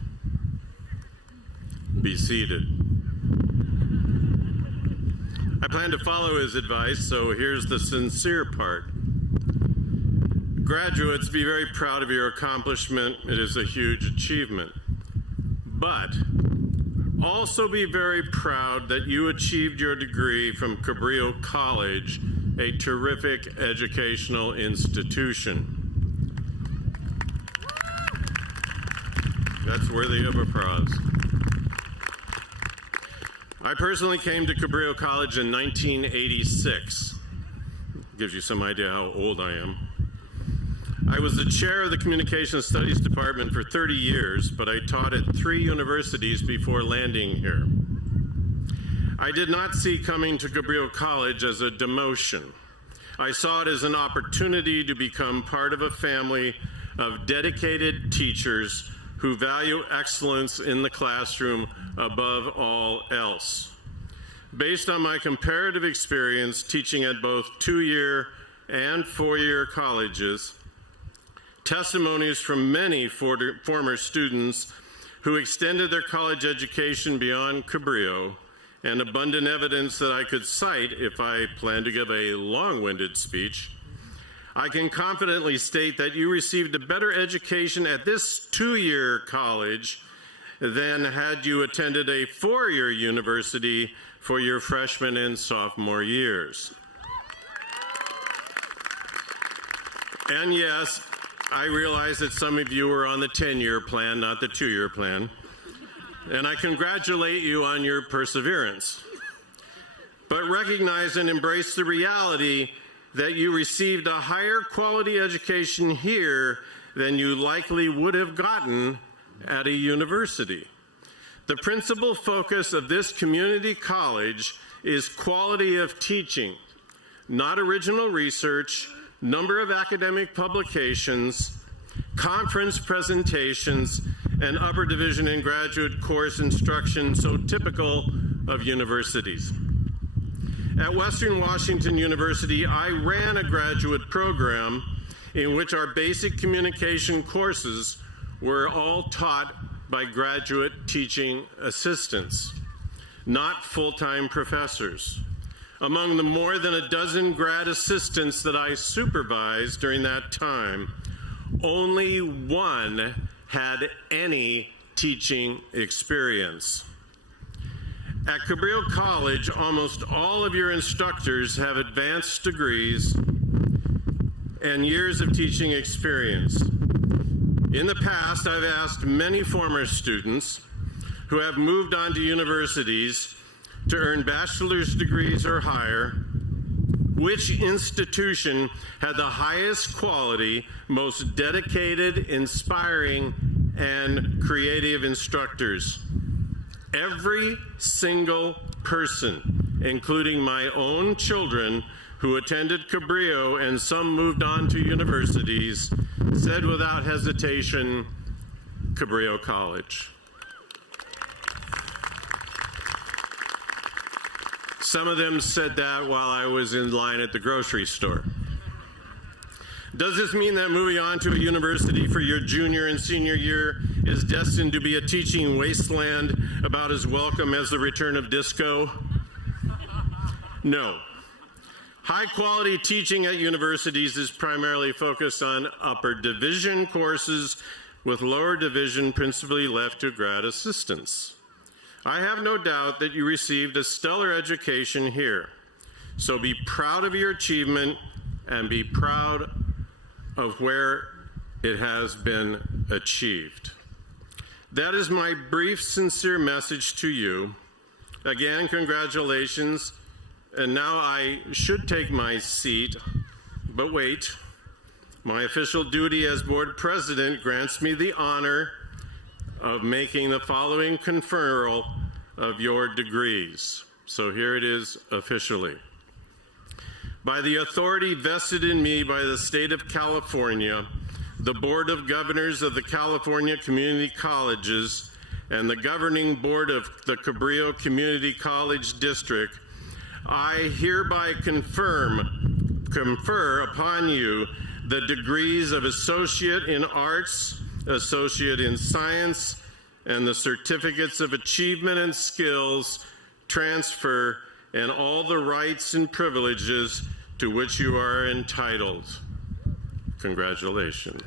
be seated." I plan to follow his advice, so here's the sincere part. Graduates, be very proud of your accomplishment. It is a huge achievement. But also be very proud that you achieved your degree from Cabrillo College, a terrific educational institution. That's worthy of applause. I personally came to Cabrillo College in 1986. Gives you some idea how old I am. I was the chair of the Communication Studies Department for 30 years, but I taught at 3 universities before landing here. I did not see coming to Cabrillo College as a demotion. I saw it as an opportunity to become part of a family of dedicated teachers who value excellence in the classroom above all else. Based on my comparative experience teaching at both 2-year and 4-year colleges, testimonies from many former students who extended their college education beyond Cabrillo, and abundant evidence that I could cite if I plan to give a long-winded speech, I can confidently state that you received a better education at this 2-year college than had you attended a four-year university for your freshman and sophomore years. And yes, I realize that some of you are on the 10-year plan, not the 2-year plan. And I congratulate you on your perseverance. But recognize and embrace the reality that you received a higher quality education here than you likely would have gotten at a university. The principal focus of this community college is quality of teaching, not original research, number of academic publications, conference presentations, and upper division and graduate course instruction so typical of universities. At Western Washington University, I ran a graduate program in which our basic communication courses were all taught by graduate teaching assistants, not full-time professors. Among the more than a dozen grad assistants that I supervised during that time, only one had any teaching experience. At Cabrillo College, almost all of your instructors have advanced degrees and years of teaching experience. In the past, I've asked many former students who have moved on to universities to earn bachelor's degrees or higher, which institution had the highest quality, most dedicated, inspiring, and creative instructors. Every single person, including my own children who attended Cabrillo and some moved on to universities, said without hesitation, Cabrillo College. Some of them said that while I was in line at the grocery store. Does this mean that moving on to a university for your junior and senior year is destined to be a teaching wasteland about as welcome as the return of disco? No. High-quality teaching at universities is primarily focused on upper division courses with lower division principally left to grad assistants. I have no doubt that you received a stellar education here, so be proud of your achievement and be proud of where it has been achieved. That is my brief, sincere message to you. Again, congratulations. And now I should take my seat, but wait. My official duty as board president grants me the honor of making the following conferral of your degrees. So here it is officially. By the authority vested in me by the state of California, the Board of Governors of the California Community Colleges, and the governing board of the Cabrillo Community College District, I hereby confer upon you the degrees of Associate in Arts, Associate in Science, and the certificates of achievement and skills, transfer, and all the rights and privileges to which you are entitled. Congratulations.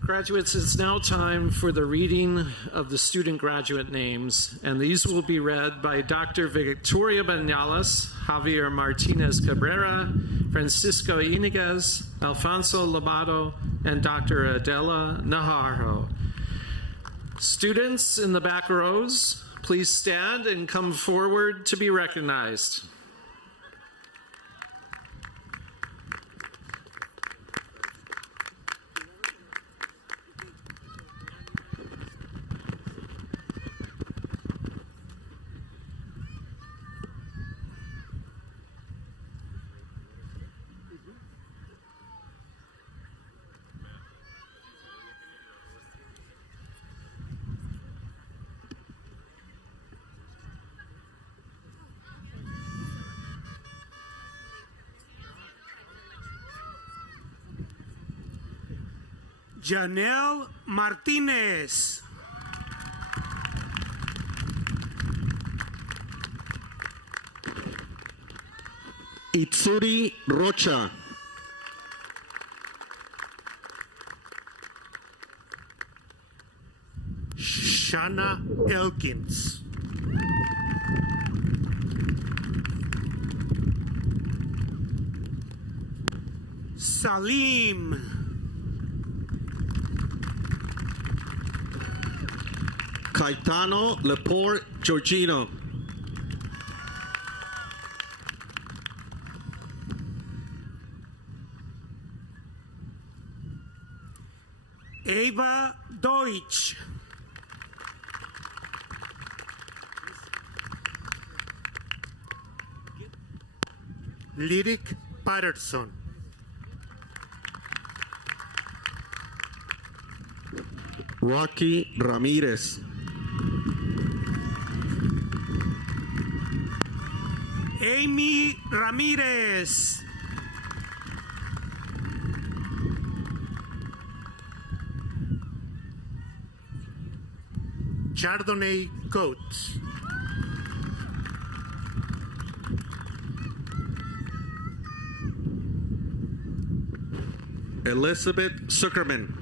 Graduates, it's now time for the reading of the student graduate names, and these will be read by Dr. Victoria Banales, Javier Martinez Cabrera, Francisco Iniguez, Alfonso Lobato, and Dr. Adela Najarro. Students in the back rows, please stand and come forward to be recognized. Janelle Martinez. Itsuri Rocha. Shana Elkins. Salim. Caetano Lepore Giorgino. Ava Deutsch. Lyric Patterson. Rocky Ramirez. Amy Ramirez. Chardonnay Coates. Elizabeth Zuckerman.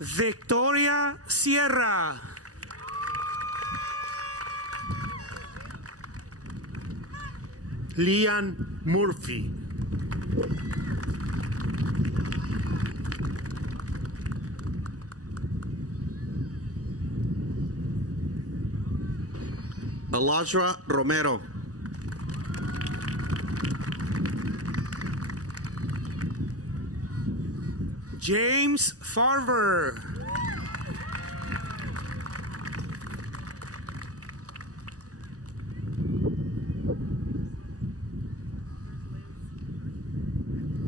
Victoria Sierra. Lian Murphy. Alajra Romero. James Farver.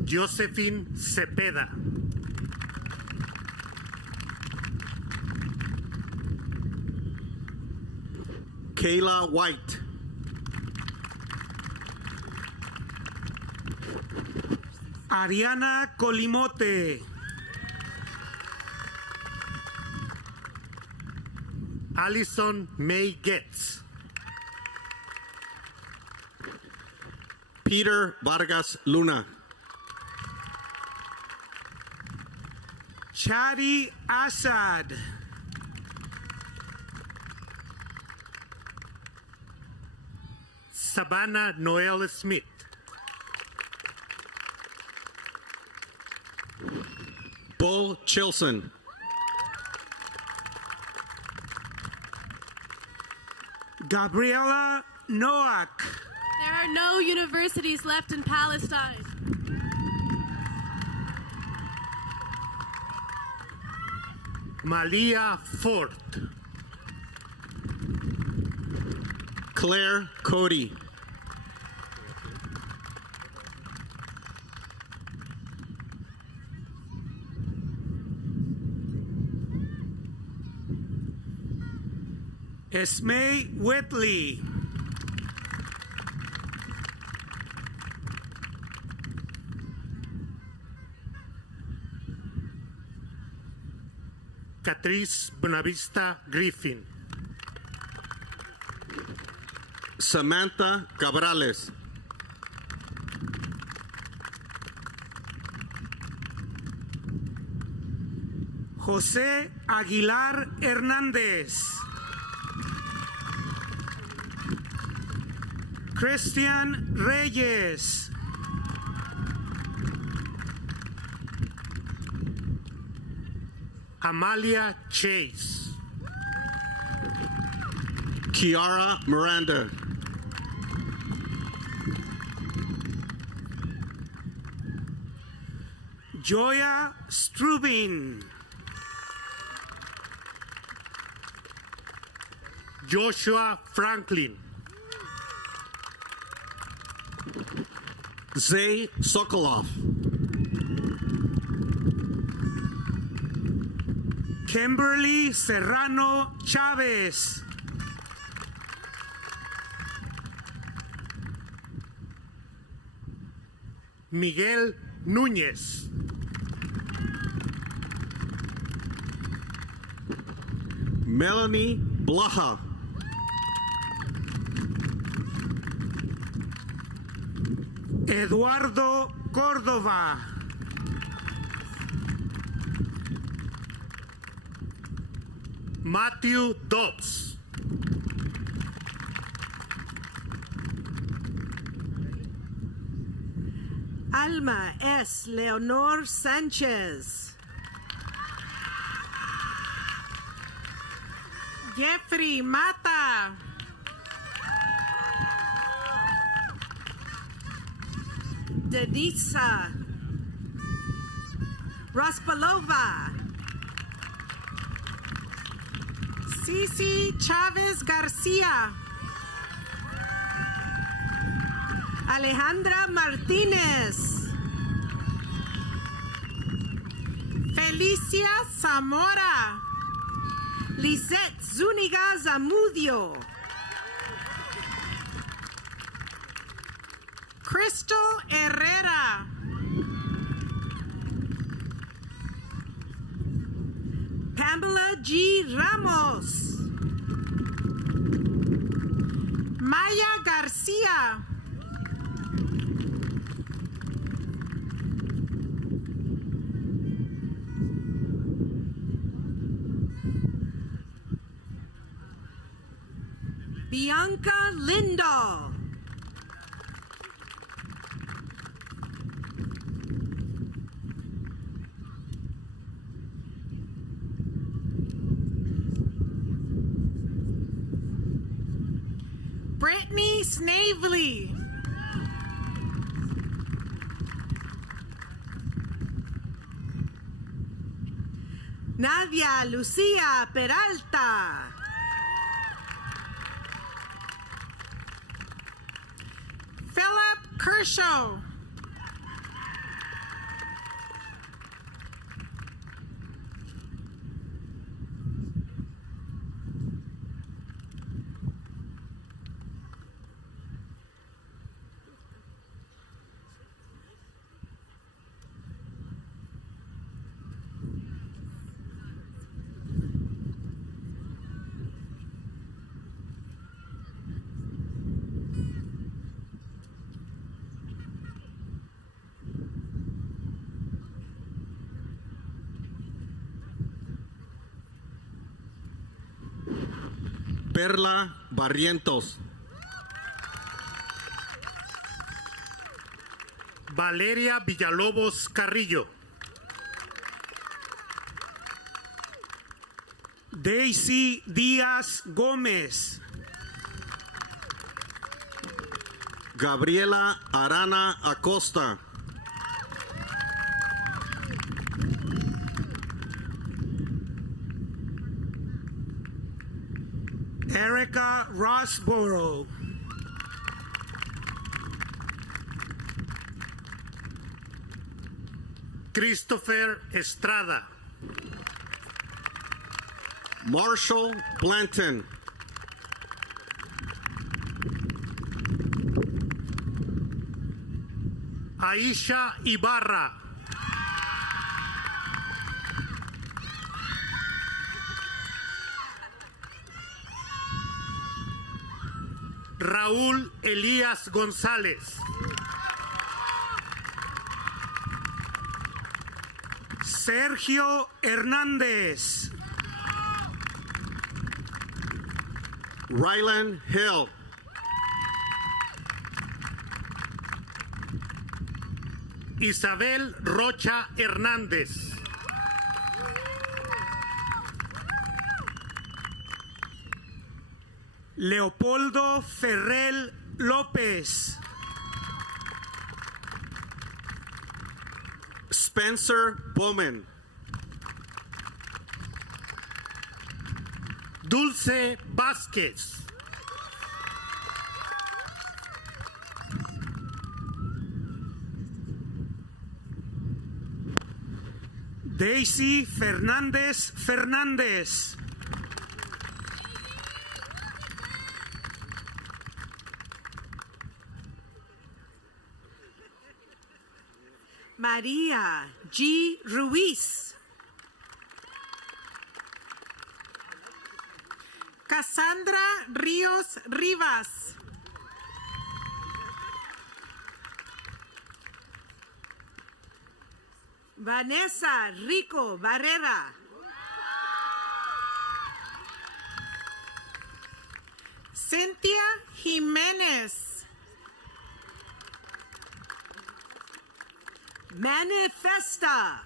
Josephine Cepeda. Kayla White. Ariana Colimote. Allison May Getz. Peter Vargas Luna. Chadi Assad. Savannah Noel Smith. Bo Chilson. Gabriela Noack. There are no universities left in Palestine. Malia Fort. Claire Cody. Esme Whitley. Catrice Bonavista Griffin. Samantha Cabrales. José Aguilar Hernández. Christian Reyes. Amalia Chase. Kiara Miranda. Joya Strubin. Joshua Franklin. Zay Sokolov. Kimberly Serrano Chavez. Miguel Núñez. Melanie Blaha. Eduardo Córdoba. Matthew Dobbs. Alma S. Leonor Sánchez. Jeffrey Mata. Denisa Raspalova. Cici Chavez Garcia. Alejandra Martínez. Felicia Zamora. Lisette Zúñiga Zamudio. Crystal Herrera. Pamela G. Ramos. Maya Garcia. Bianca Lindahl. Brittany Snavely. Nadia Lucia Peralta. Philip Kershaw. Perla Barrientos. Valeria Villalobos Carrillo. Daisy Díaz Gómez. Gabriela Arana Acosta. Erica Rossborough. Christopher Estrada. Marshall Blanton. Aisha Ibarra. Raúl Elías González. Sergio Hernández. Rylan Hill. Isabel Rocha Hernández. Leopoldo Ferrell López. Spencer Bowman. Dulce Vázquez. Daisy Fernández Fernández. María G. Ruiz. Cassandra Ríos Rivas. Vanessa Rico Barrera. Cynthia Jimenez. Manifesta.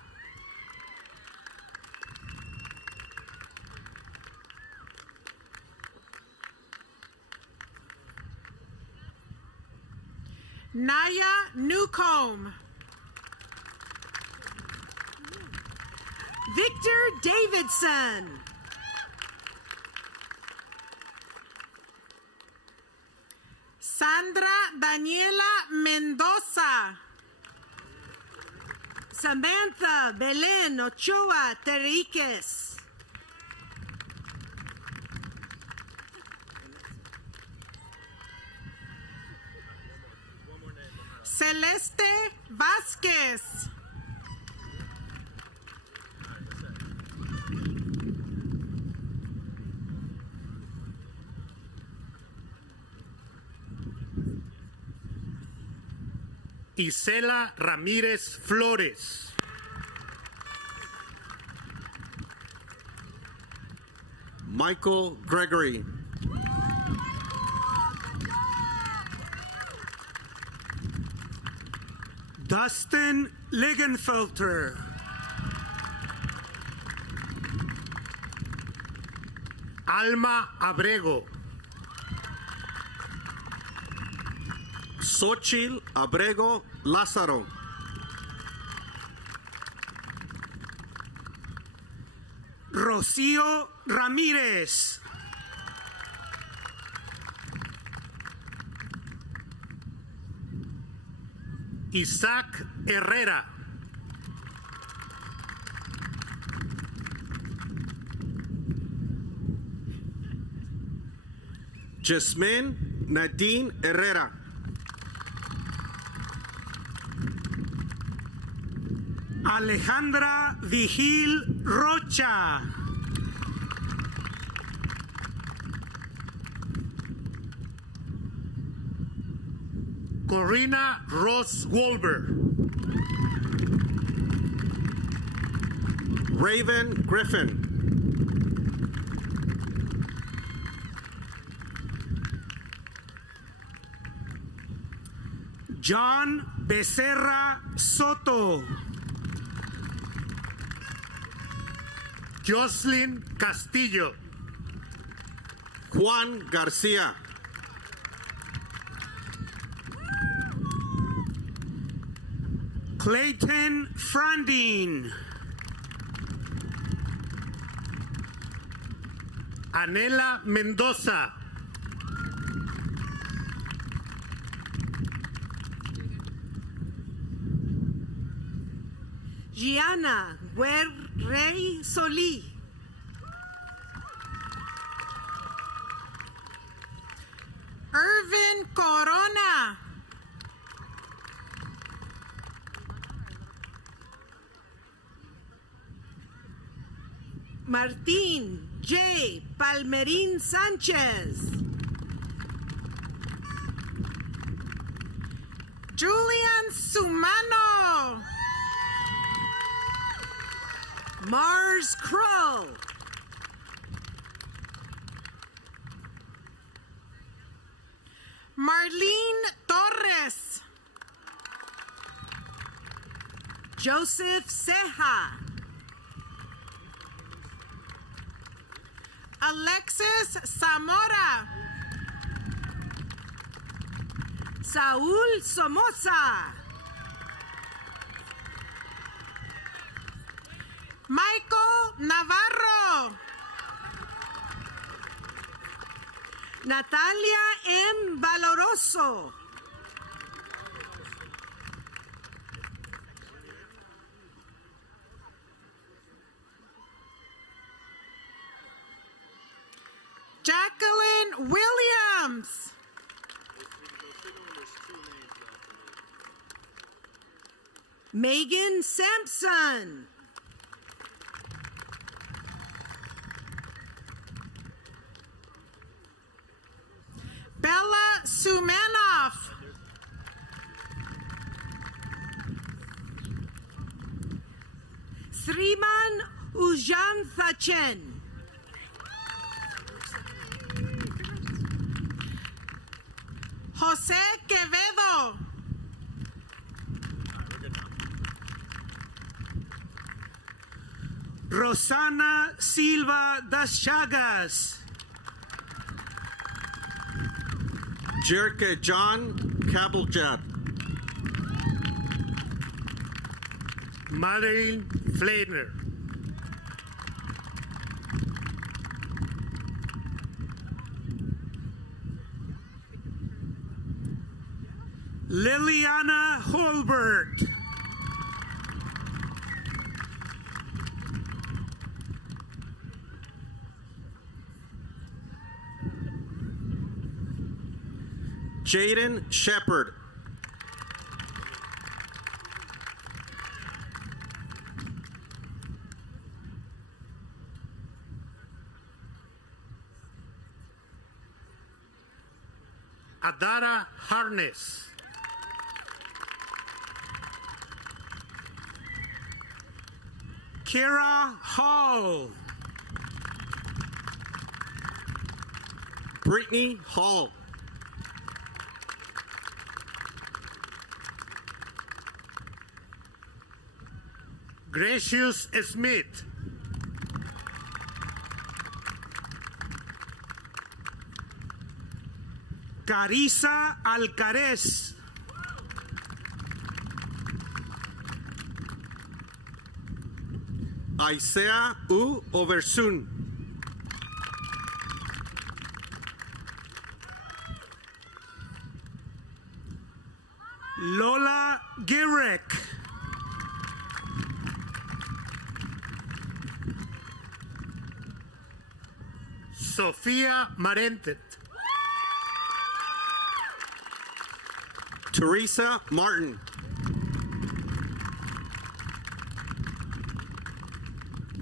Naya Newcomb. Victor Davidson. Sandra Daniela Mendoza. Samantha Belen Ochoa Terriquez. Celeste Vázquez. Isela Ramírez Flores. Michael Gregory. Dustin Ligenfelter. Alma Abrego. Xochitl Abrego Lázaro. Rocío Ramírez. Isaac Herrera. Jasmine Nadine Herrera. Alejandra Vigil Rocha. Corina Ross Wolber. Raven Griffin. John Becerra Soto. Jocelyn Castillo. Juan García. Clayton Frandine. Anela Mendoza. Gianna Rey Solí. Irvin Corona. Martín J. Palmerín Sánchez. Julian Sumano. Mars Crow. Marlene Torres. Joseph Ceja. Alexis Zamora. Saúl Somoza. Michael Navarro. Natalia M. Valoroso. Jacqueline Williams. Megan Sampson. Bella Sumanoff. Chen. Jose Quevedo. Rosana Silva das Chagas. Jerke John Kabeljat. Madeline Flainer. Liliana Holbert. Jaden Shepard. Adara Harness. Kira Hall. Brittany Hall. Gracious Smith. Carissa Alcarez. Isaiah U. Oversoon. Lola Girek. Sofía Marentet. Teresa Martin.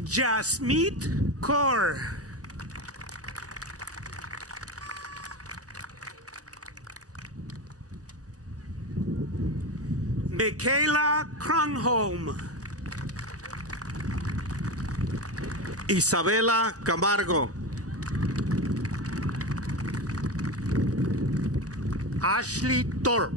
Jasmeet Kaur. Michaela Kronholm. Isabela Camargo. Ashley Thorpe.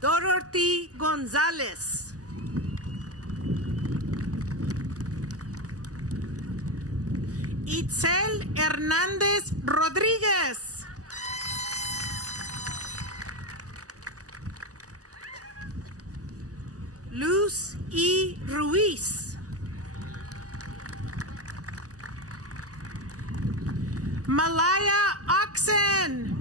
Dorothy Gonzalez. Itzel Hernández Rodríguez. Luz E. Ruiz. Malaya Oxen.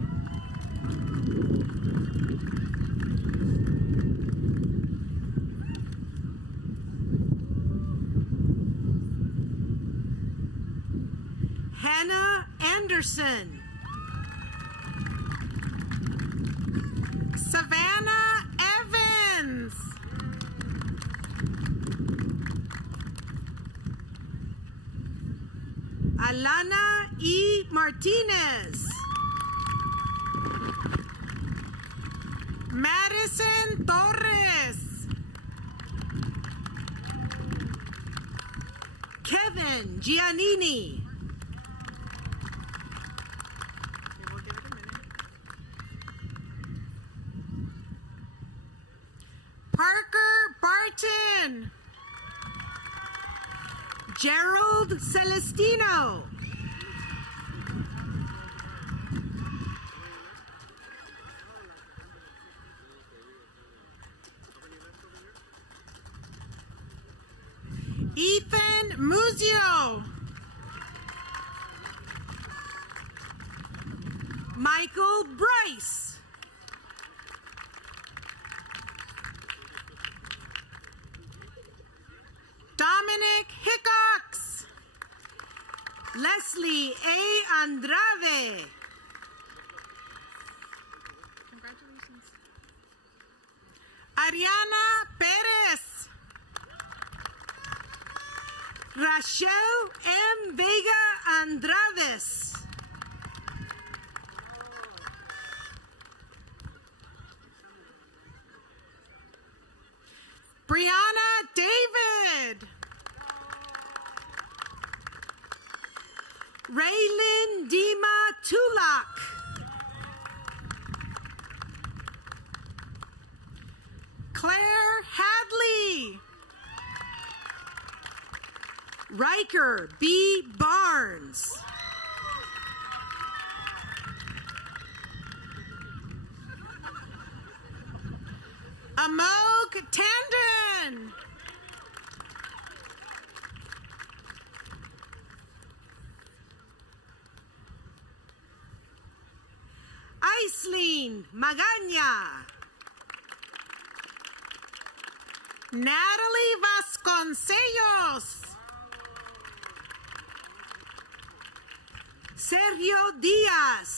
Hannah Anderson. Savannah Evans. Alana E. Martinez. Madison Torres. Kevin Giannini. Parker Barton. Gerald Celestino. Ethan Muzio. Michael Bryce. Dominic Hickox. Leslie A. Andrade. Congratulations. Ariana Perez. Rachel M. Vega Andrades. Raylin Dima Tulak. Claire Hadley. Riker B. Barnes. Amog Tandon. Aislinn Magaña. Natalie Vasconcellos. Sergio Díaz.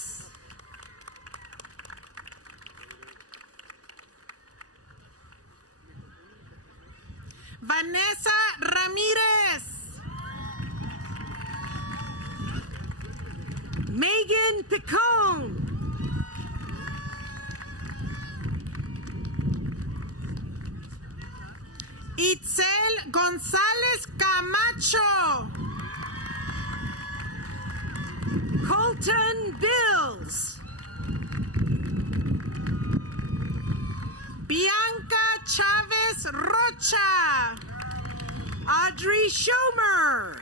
Vanessa Ramirez. Megan Picone. Itzel González Camacho. Colton Bills. Bianca Chavez Rocha. Audrey Schomer.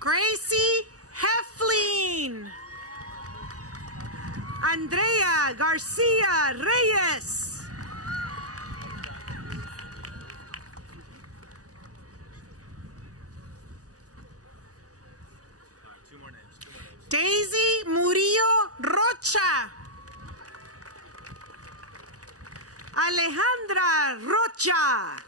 Gracie Heflin. Andrea Garcia Reyes. Daisy Murillo Rocha. Alejandra Rocha.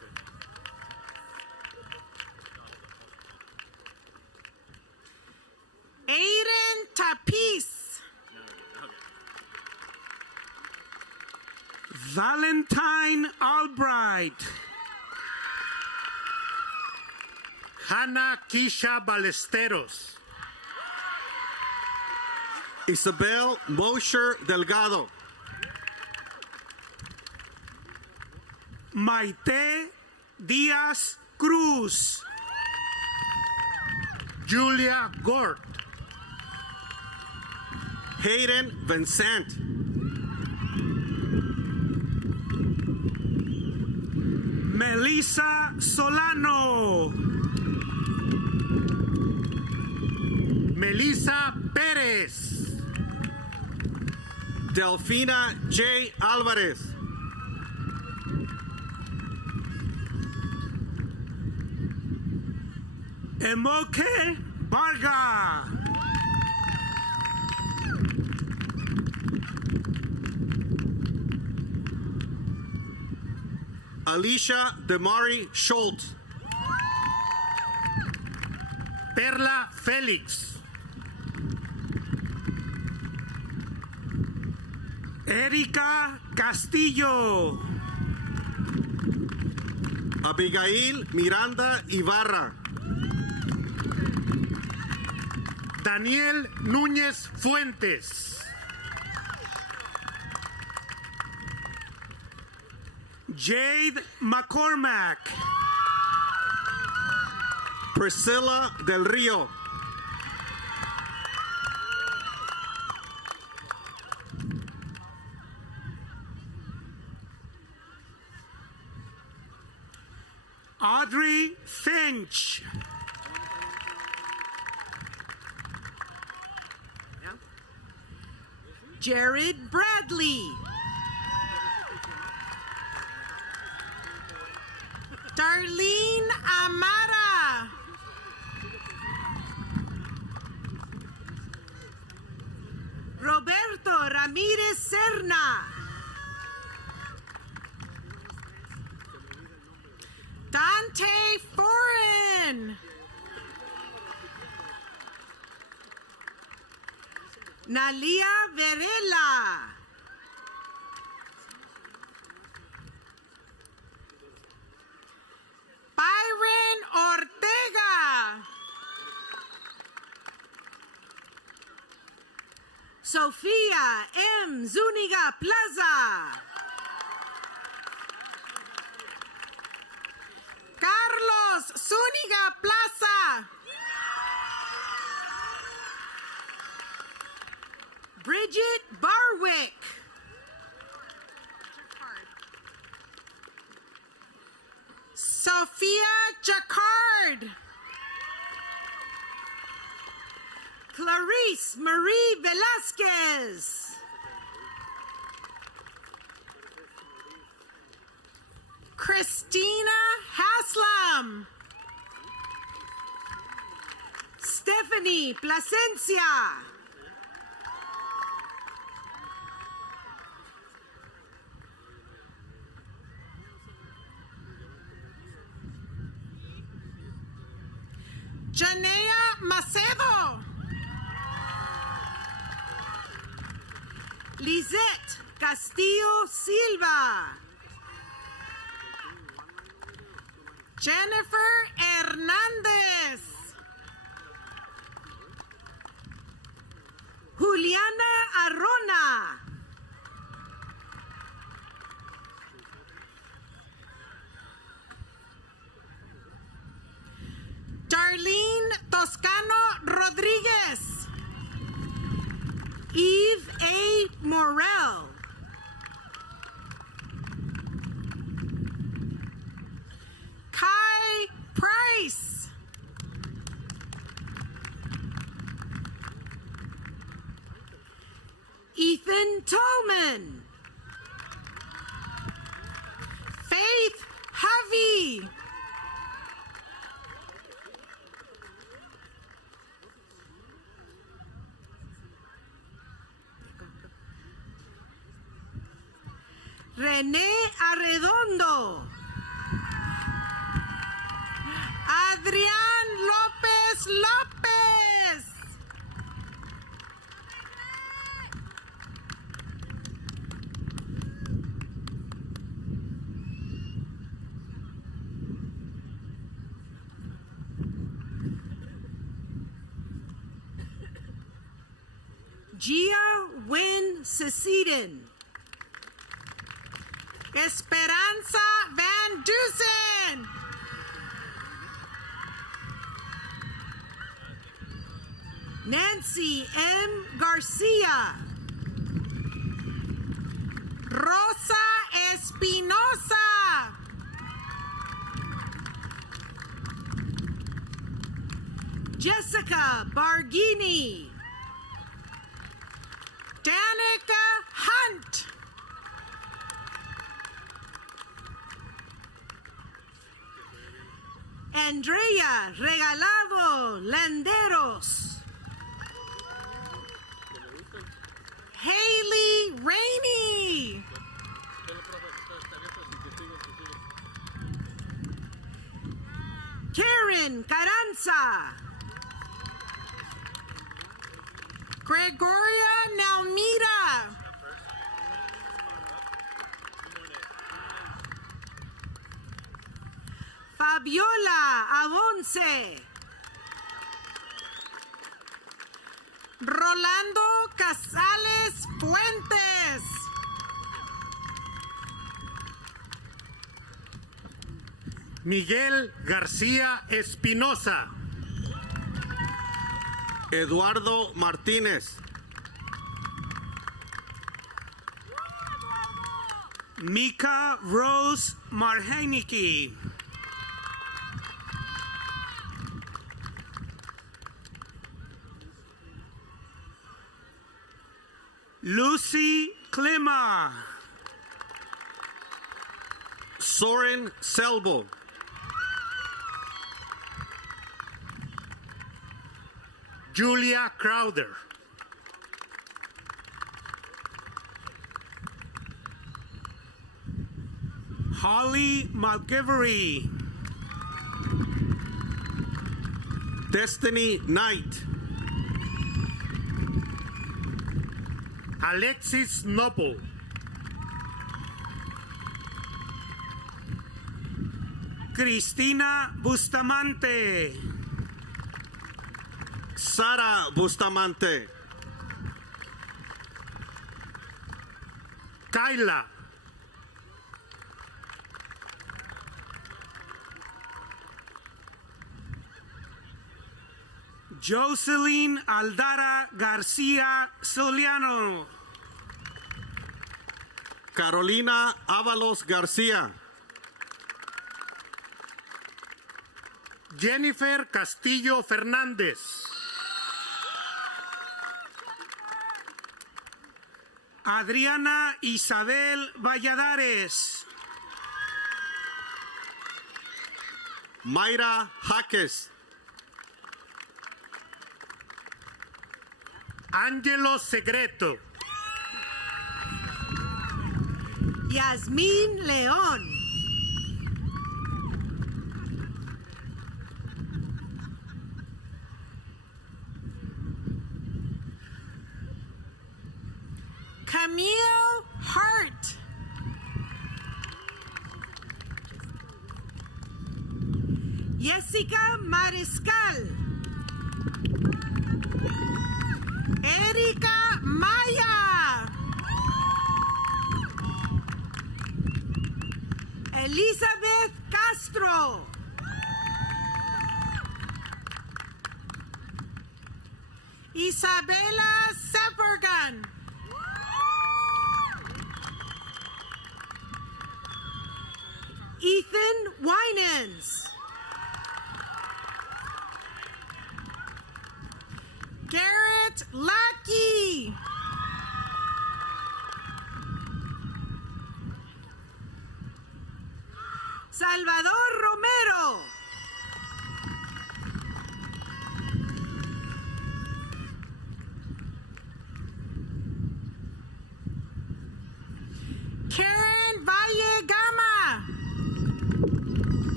Aiden Tapiz. Valentine Albright. Hannah Kisha Ballesteros. Isabel Mosher Delgado. Maite Díaz Cruz. Julia Gort. Hayden Vincent. Melissa Solano. Melissa Pérez. Delfina J. Alvarez. Emoke Varga. Alicia Demari Schultz. Perla Félix. Erika Castillo. Abigail Miranda Ibarra. Daniel Núñez Fuentes. Jade McCormack. Priscilla Del Rio. Audrey Finch. Jared Bradley. Darlene Amara. Roberto Ramirez Serna. Dante Foreign. Nalia Varela. Byron Ortega. Sofía M. Zúñiga Plaza. Carlos Zúñiga Plaza. Bridget Barwick. Sophia Jacquard. Clarice Marie Velasquez. Christina Haslam. Stephanie Plasencia. Janea Macedo. Lizette Castillo Silva. Jennifer Hernandez. Juliana Arrona. Darlene Toscano Rodriguez. Eve A. Morel. Kai Price. Ethan Tolman. Faith Javi. René Arredondo. Adrián López López. Gia Wynn Seceden. Esperanza Van Dusen. Nancy M. Garcia. Rosa Espinosa. Jessica Barghini. Danica Hunt. Andrea Regalado Landeros. Haley Rainey. Karen Carranza. Gregoria Naumida. Fabiola Avonce. Rolando Casales Fuentes. Miguel García Espinosa. Eduardo Martínez. Mika Rose Marheniki. Lucy Klima. Soren Selbo. Julia Crowder. Holly McGivery. Destiny Knight. Alexis Noble. Cristina Bustamante. Sara Bustamante. Kyla. Jocelyn Aldara Garcia Soliano. Carolina Ábalos García. Jennifer Castillo Fernández. Adriana Isabel Valladares. Mayra Jaques. Ángelo Segreto. Yasmín León. Camille Hart. Jessica Mariscal. Erika Maya. Elizabeth Castro. Isabela Seppergan. Ethan Winans. Garrett Lackey. Salvador Romero. Karen Valle Gama.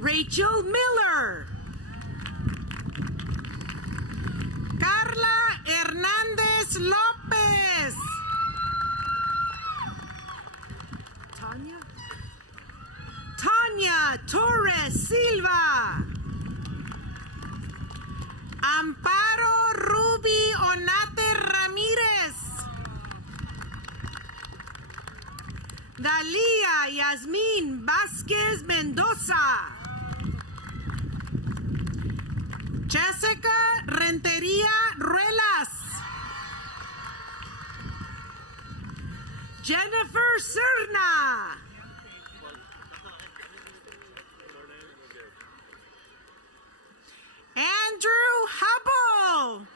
Rachel Miller. Carla Hernández López. Tanya Torres Silva. Amparo Ruby Onate Ramírez. Dalia Yasmín Vázquez Mendoza. Jessica Rentería Ruelas. Jennifer Serna. Andrew Hubble.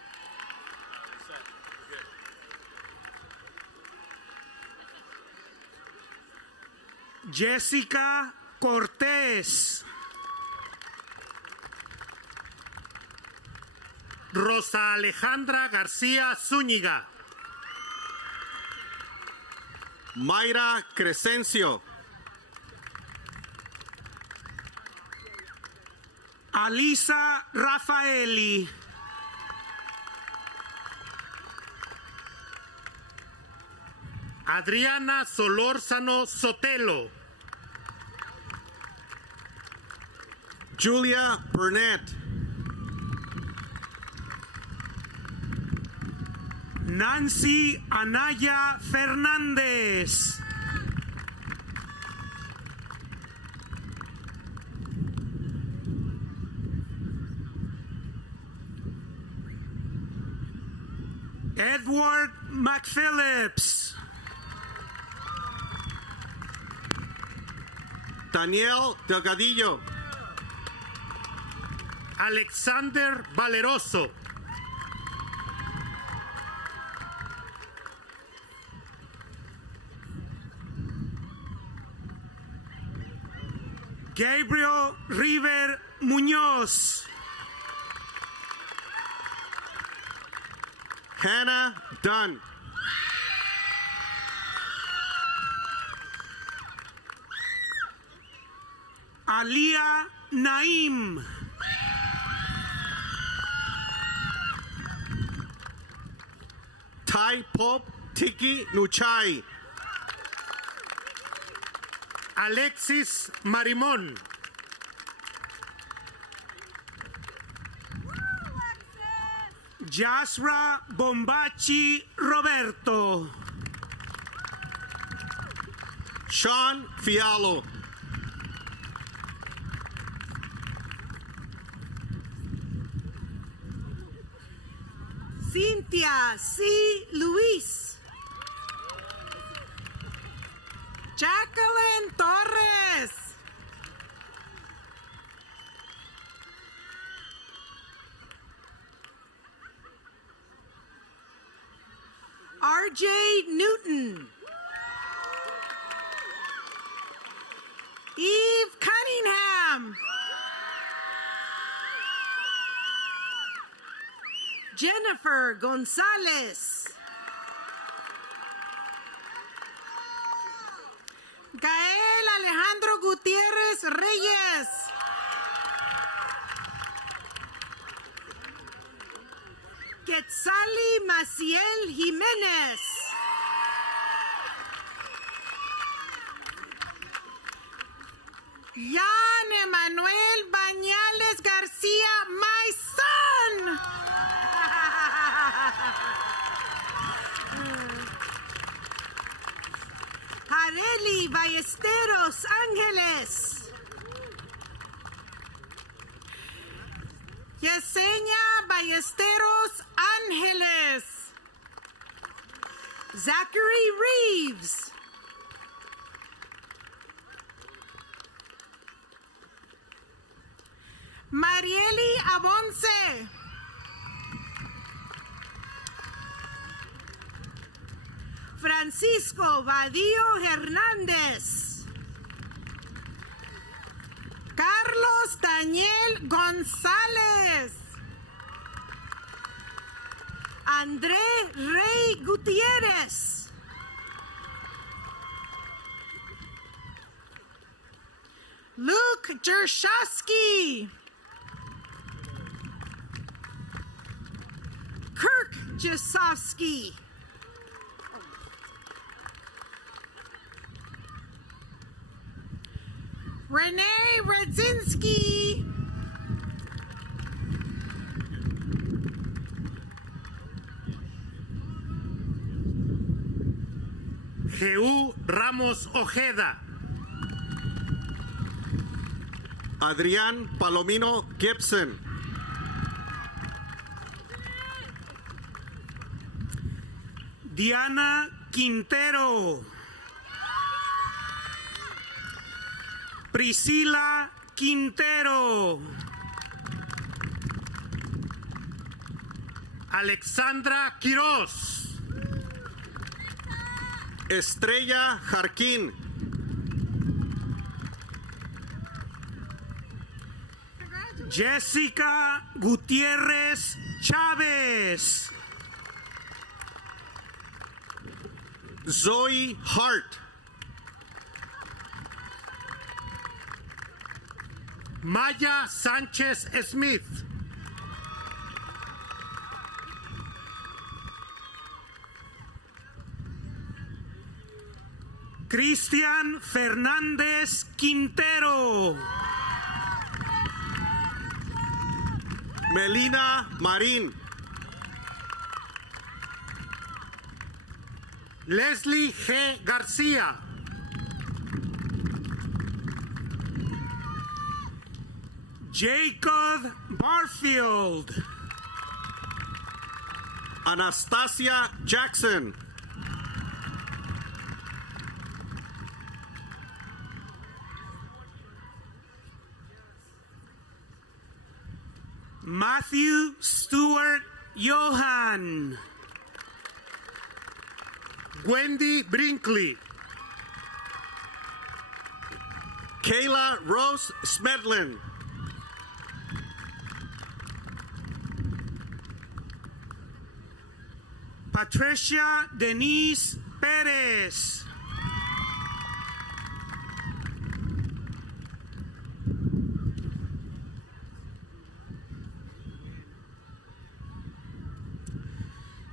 Jessica Cortés. Rosa Alejandra García Zúñiga. Mayra Crescencio. Alisa Rafaeli. Adriana Solórzano Sotelo. Julia Burnett. Nancy Anaya Fernández. Edward McPhillips. Daniel Delgadillo. Alexander Valeroso. Gabriel River Muñoz. Hannah Dunn. Alia Naim. Tai Pope Tiki Nuchai. Alexis Marimón. Jasra Bombachi Roberto. Sean Fialo. Cynthia C. Luis. Jacqueline Torres. R.J. Newton. Eve Cunningham. Jennifer Gonzalez. Gael Alejandro Gutierrez Reyes. Quetzali Maciel Jiménez. Jan Emanuel Bañales García, my son. Jareli Ballesteros Ángeles. Yesenia Ballesteros Ángeles. Zachary Reeves. Marieli Abonce. Francisco Badillo Hernández. Carlos Daniel González. André Rey Gutiérrez. Luke Jershowski. Kirk Jasowski. Renee Redzinski. Jeú Ramos Ojeda. Adrián Palomino Gibson. Diana Quintero. Priscila Quintero. Alexandra Quiroz. Estrella Jarquín. Jessica Gutiérrez Chávez. Zoe Hart. Maya Sánchez Smith. Cristian Fernández Quintero. Melina Marín. Leslie G. García. Jacob Barfield. Anastasia Jackson. Matthew Stewart Johan. Wendy Brinkley. Kayla Rose Smedlin. Patricia Denise Perez.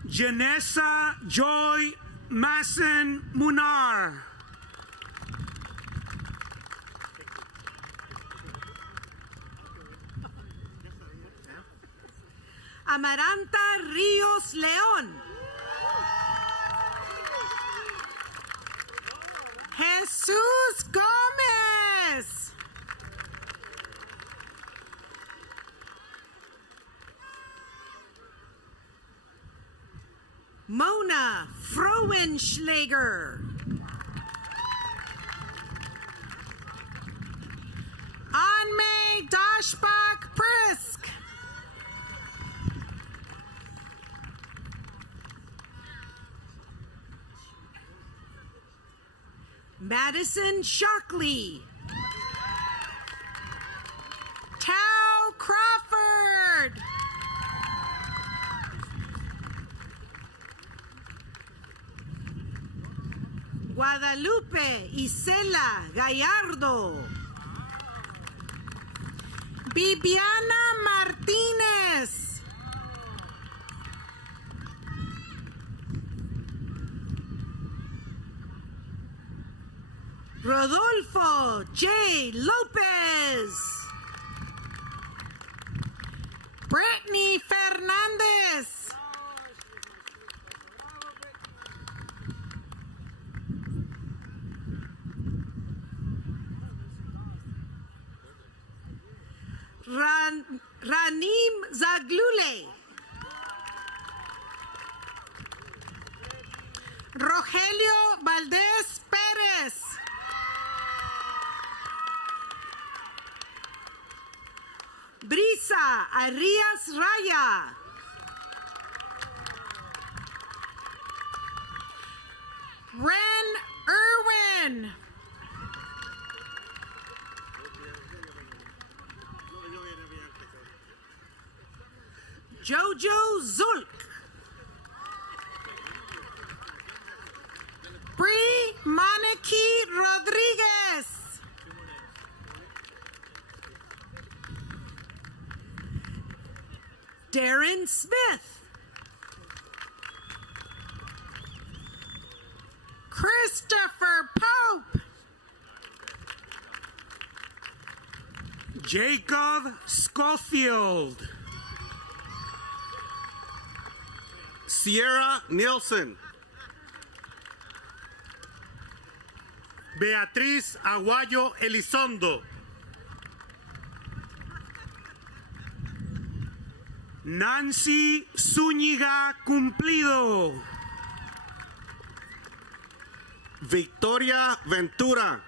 Janessa Joy Masson Munar. Amaranta Ríos León. Jesús Gómez. Mona Froenschlager. Anme Dashbach Prisk. Madison Sharkley. Tao Crawford. Guadalupe Isela Gallardo. Viviana Martinez. Rodolfo J. Lopez. Brittany Fernandez. Ranim Zaglule. Rogelio Valdez Pérez. Brisa Arias Raya. Ren Irwin. Jojo Zulk. Bree Moniki Rodriguez. Darren Smith. Christopher Pope. Jacob Schofield. Sierra Nielsen. Beatriz Aguayo Elizondo. Nancy Zúñiga Cumplido. Victoria Ventura.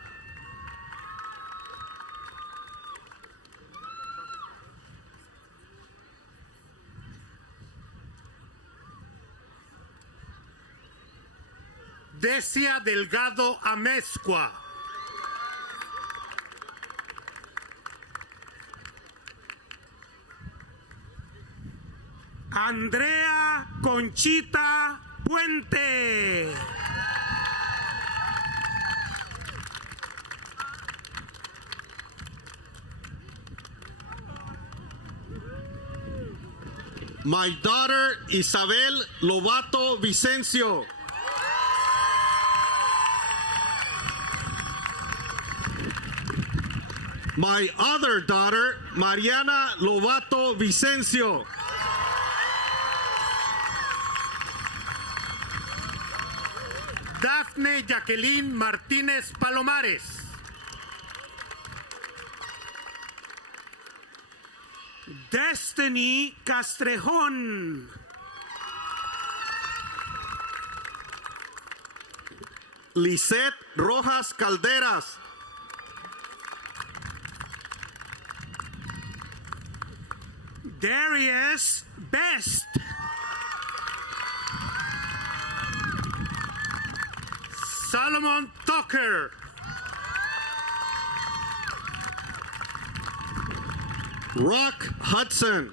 Decia Delgado Amezcua. Andrea Conchita Puente. My daughter Isabel Lobato Vicencio. My other daughter, Mariana Lobato Vicencio. Dafne Jacqueline Martínez Palomares. Destiny Castrejón. Lisette Rojas Calderas. Darius Best. Solomon Tucker. Rock Hudson.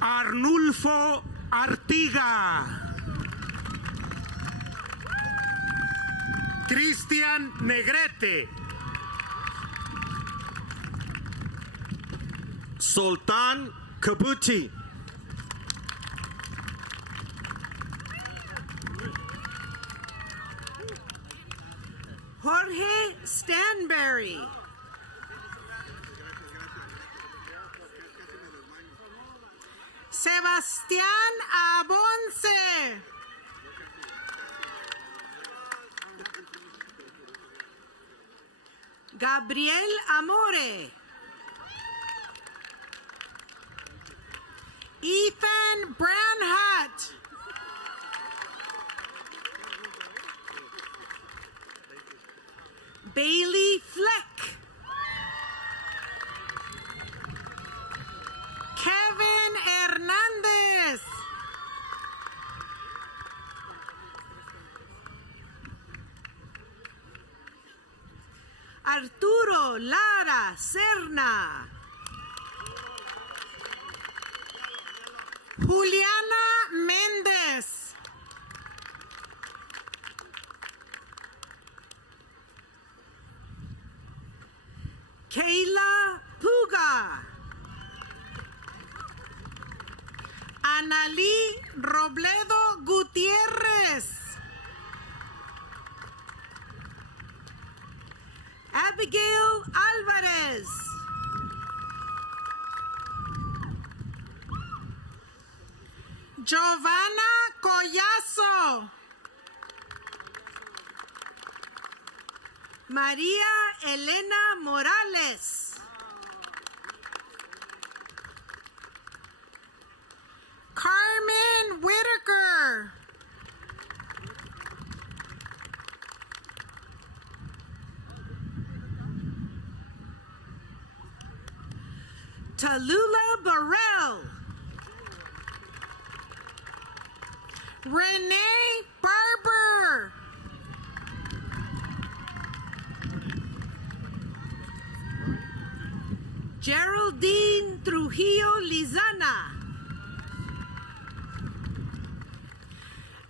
Arnulfo Artiga. Cristian Negrete. Sultan Kabuti. Jorge Stanberry. Sebastián Abonce. Gabriel Amore. Ethan Branhut. Bailey Fleck. Kevin Hernandez. Arturo Lara Serna. Juliana Méndez. Kayla Puga. Analí Robledo Gutiérrez. Abigail Alvarez. Giovanna Collazo. María Elena Morales. Carmen Whitaker. Tallulah Burrell. Renee Barber. Geraldine Trujillo Lizana.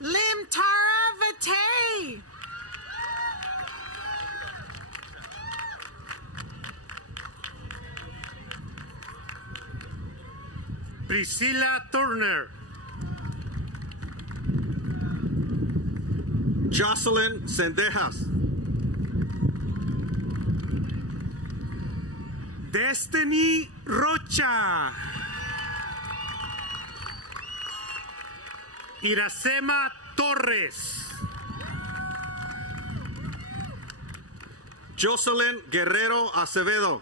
Limtara Vate. Priscilla Turner. Jocelyn Sendejas. Destiny Rocha. Iracema Torres. Jocelyn Guerrero Acevedo.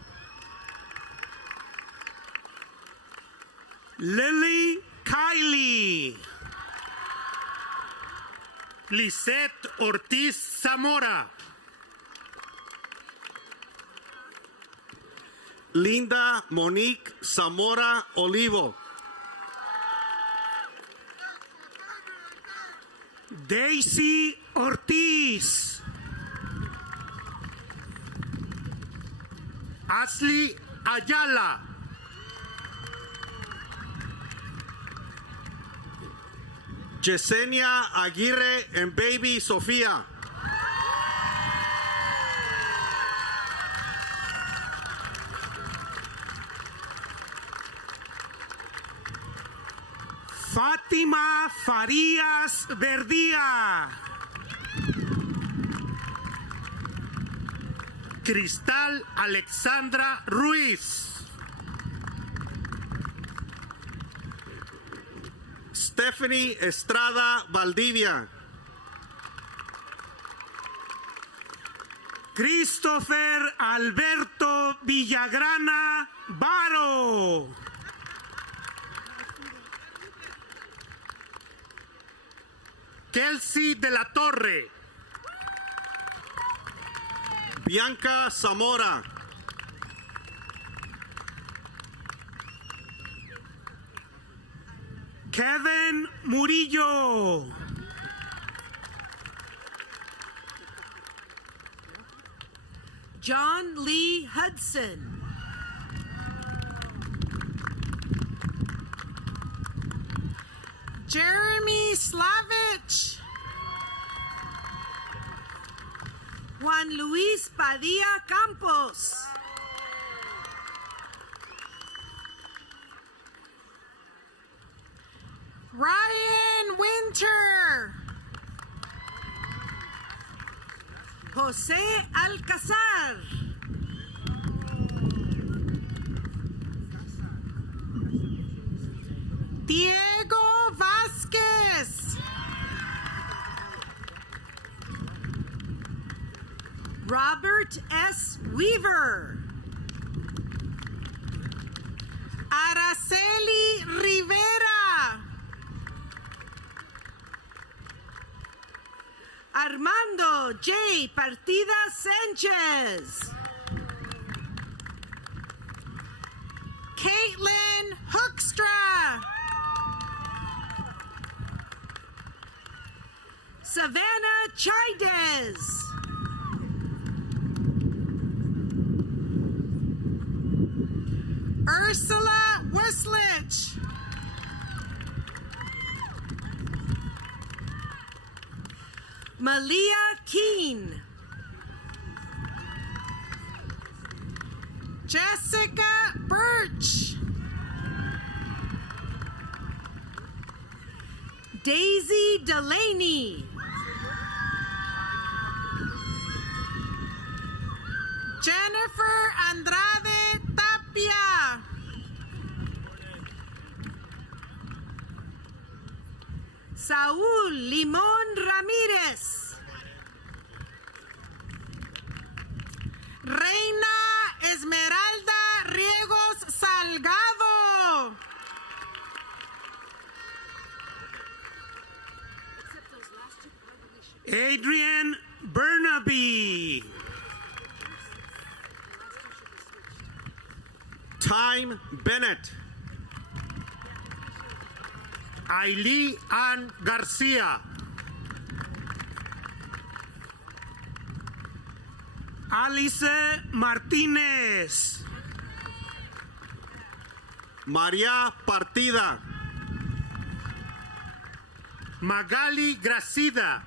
Lily Kylie. Lisette Ortiz Zamora. Linda Monique Zamora Olivo. Daisy Ortiz. Ashley Ayala. Yesenia Aguirre and baby Sofía. Fátima Farías Verdía. Cristal Alexandra Ruiz. Stephanie Estrada Valdivia. Christopher Alberto Villagrana Varo. Kelsey de la Torre. Bianca Zamora. Kevin Murillo. John Lee Hudson. Jeremy Slavich. Juan Luis Padilla Campos. Ryan Winter. José Alcázar. Diego Vázquez. Robert S. Weaver. Araceli Rivera. Armando J. Partida Sanchez. Caitlin Hoekstra. Savannah Chides. Ursula Westlich. Malia Keene. Jessica Birch. Daisy Delaney. Jennifer Andrade Tapia. Saúl Limón Ramírez. Reina Esmeralda Riegos Salgado. Adrian Burnaby. Time Bennett. Ailey Ann Garcia. Alice Martínez. María Partida. Magali Gracida.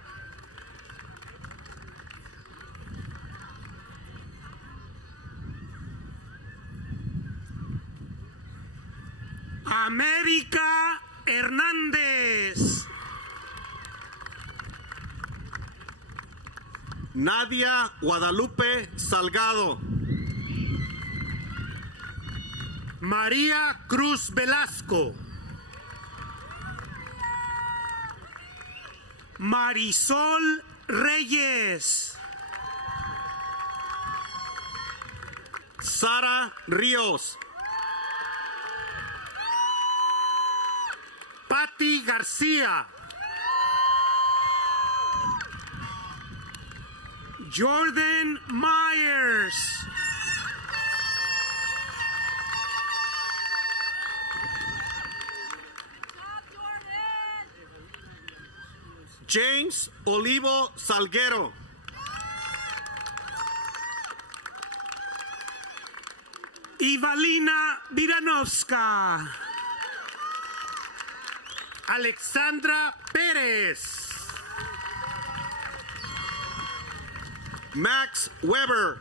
América Hernández. Nadia Guadalupe Salgado. María Cruz Velasco. Marisol Reyes. Sara Ríos. Patti García. Jordan Myers. James Olivo Salguero. Ivalina Viranovska. Alexandra Pérez. Max Weber.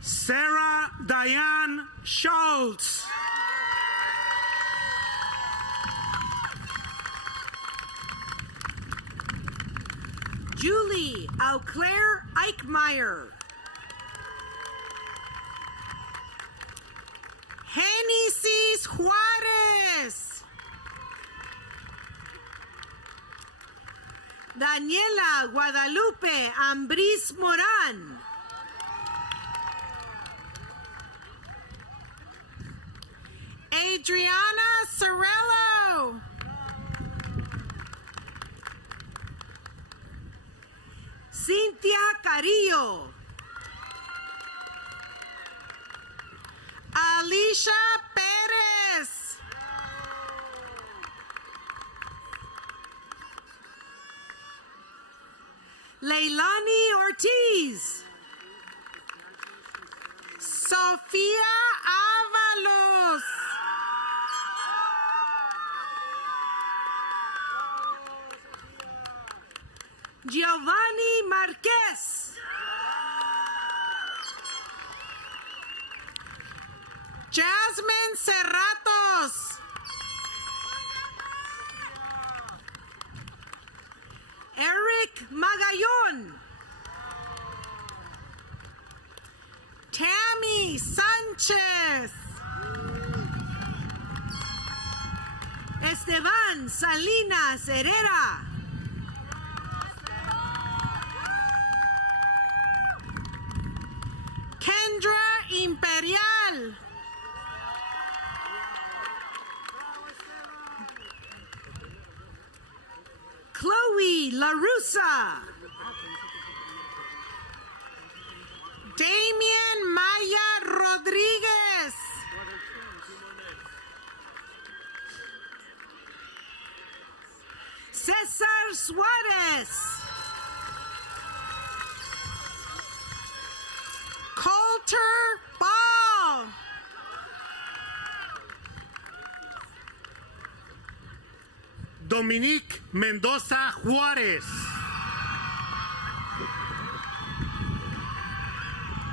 Sarah Diane Schultz. Julie Auclair Eichmeyer. Genesis Juárez. Daniela Guadalupe Ambriz Morán. Adriana Sorello. Cynthia Carillo. Alicia Pérez. Leilani Ortiz. Sofía Ábalos. Giovanni Marquez. Jasmine Cerratos. Eric Magallón. Tammy Sánchez. Esteban Salinas Herrera. Kendra Imperial. Chloe LaRussa. Damian Maya Rodriguez. Cesar Suarez. Coulter Ball. Dominique Mendoza Juárez.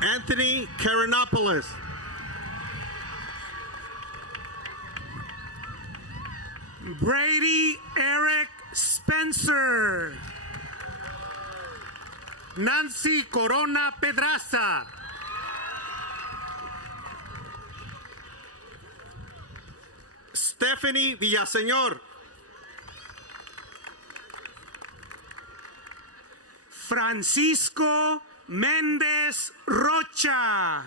Anthony Karanopoulos. Brady Eric Spencer. Nancy Corona Pedraza. Stephanie Villaseñor. Francisco Méndez Rocha.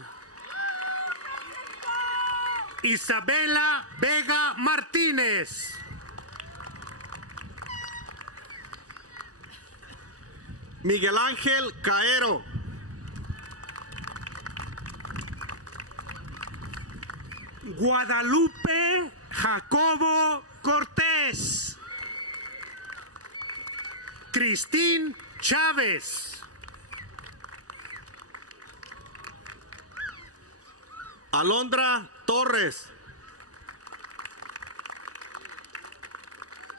Isabela Vega Martínez. Miguel Ángel Caero. Guadalupe Jacobo Cortés. Cristín Chávez. Alondra Torres.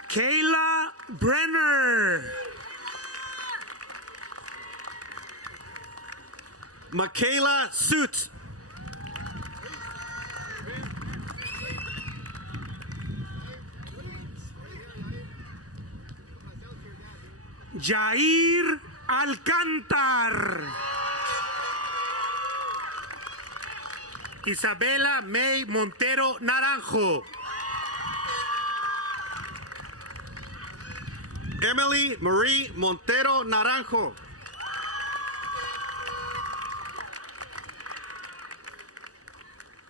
Kayla Brenner. Michaela Suits. Jair Alcántar. Isabela May Montero Naranjo. Emily Marie Montero Naranjo.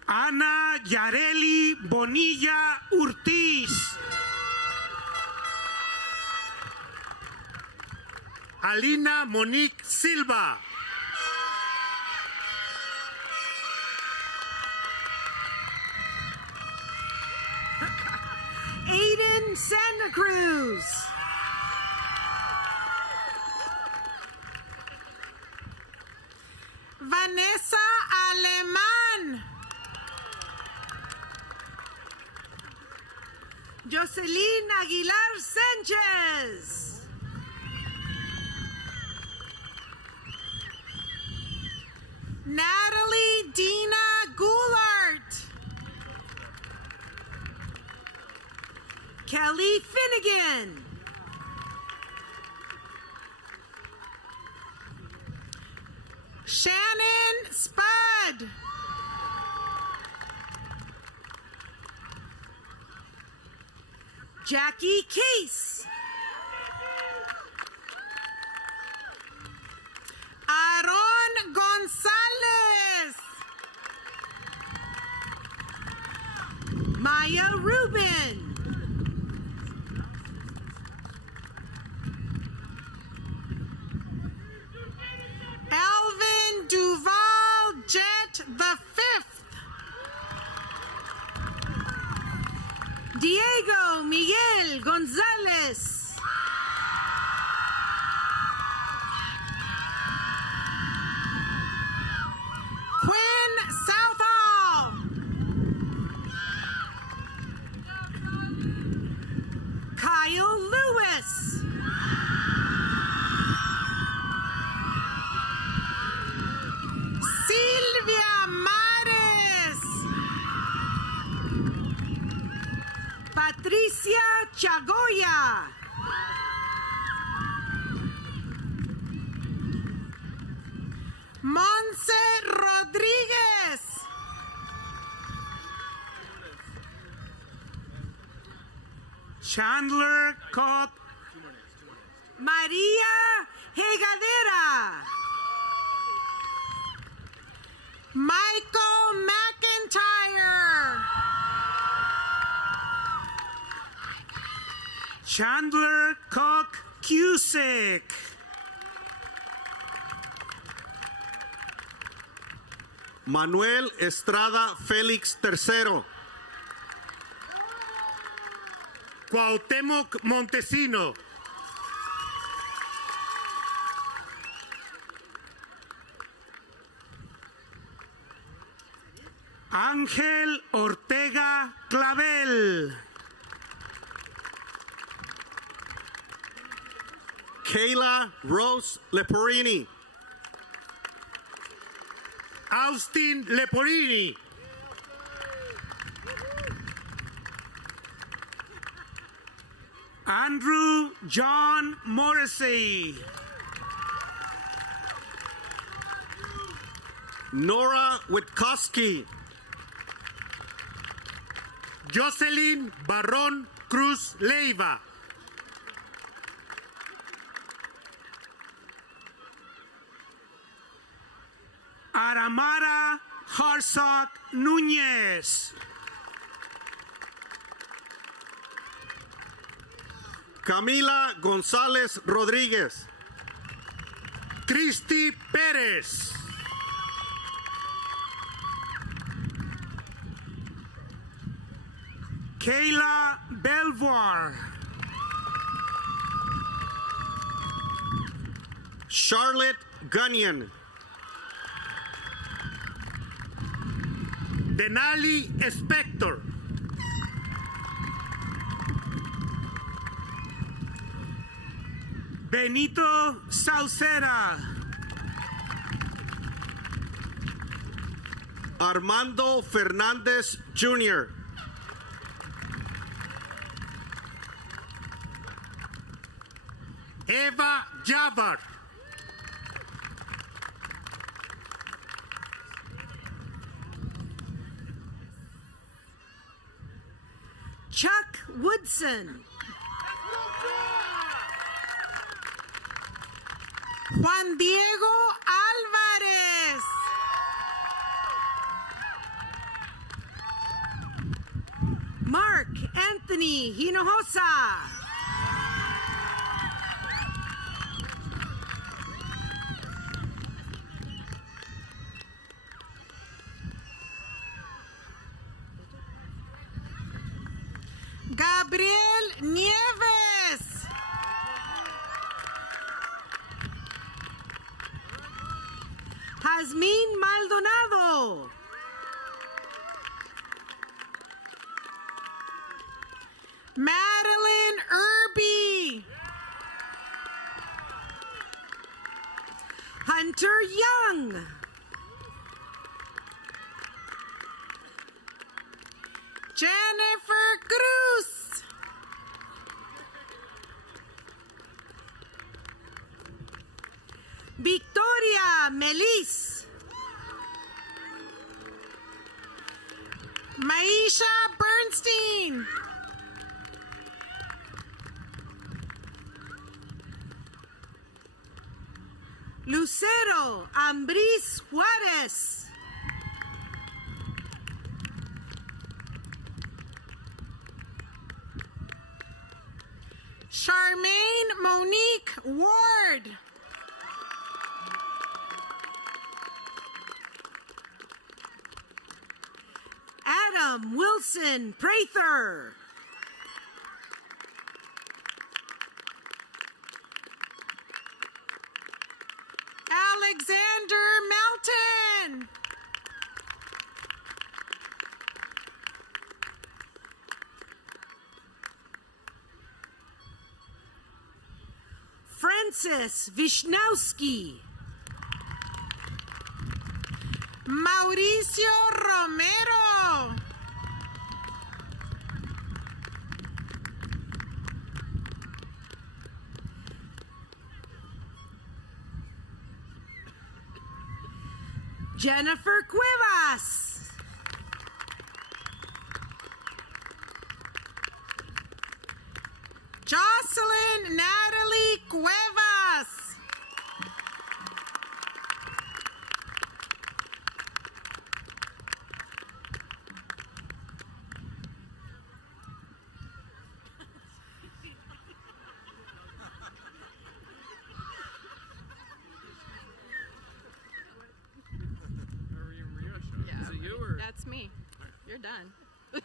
Ana Yareli Bonilla Ortiz. Alina Monique Silva. Aiden Santa Cruz. Vanessa Alemán. Jocelyn Aguilar Sánchez. Natalie Dina Goulart. Kelly Finnegan. Shannon Spud. Jackie Case. Aaron Gonzalez. Maya Rubin. Alvin Duval Jet the Fifth. Diego Miguel Gonzalez. Quinn Southall. Kyle Lewis. Silvia Mares. Patricia Chagoya. Monse Rodríguez. Chandler Cott. María Hegadera. Michael McIntyre. Chandler Cook Cusick. Manuel Estrada Félix III. Cuauhtémoc Montesino. Ángel Ortega Clavel. Kayla Rose Leporini. Austin Leporini. Andrew John Morrissey. Nora Witkowski. Jocelyn Barrón Cruz Leiva. Aramara Harsock Núñez. Camila González Rodríguez. Cristi Pérez. Kayla Belvoir. Charlotte Gunyon. Denali Spector. Benito Saucera. Armando Fernández Jr. Eva Javar. Chuck Woodson. Juan Diego Álvarez. Mark Anthony Hinojosa. Gabriel Nieves. Jazmín Maldonado. Madeline Irby. Hunter Young. Jennifer Cruz. Victoria Melis. Maisha Bernstein. Lucero Ambris Juárez. Charmaine Monique Ward. Adam Wilson Prather. Alexander Melton. Francis Wisnowski. Mauricio Romero. Jennifer Cuevas. Jocelyn Natalie Cuevas. You're done.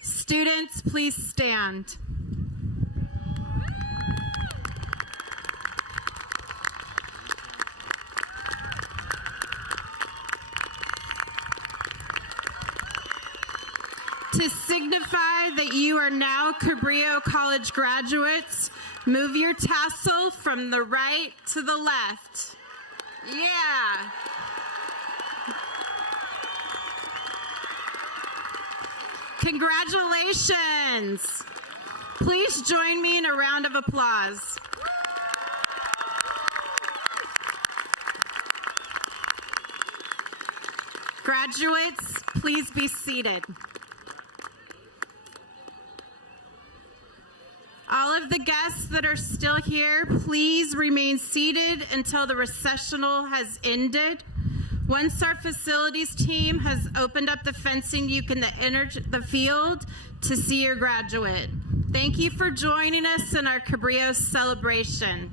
Students, please stand. To signify that you are now Cabrillo College graduates, move your tassel from the right to the left. Yeah. Congratulations. Please join me in a round of applause. Graduates, please be seated. All of the guests that are still here, please remain seated until the recessional has ended. Once our facilities team has opened up the fencing, you can enter the field to see your graduate. Thank you for joining us in our Cabrillo celebration.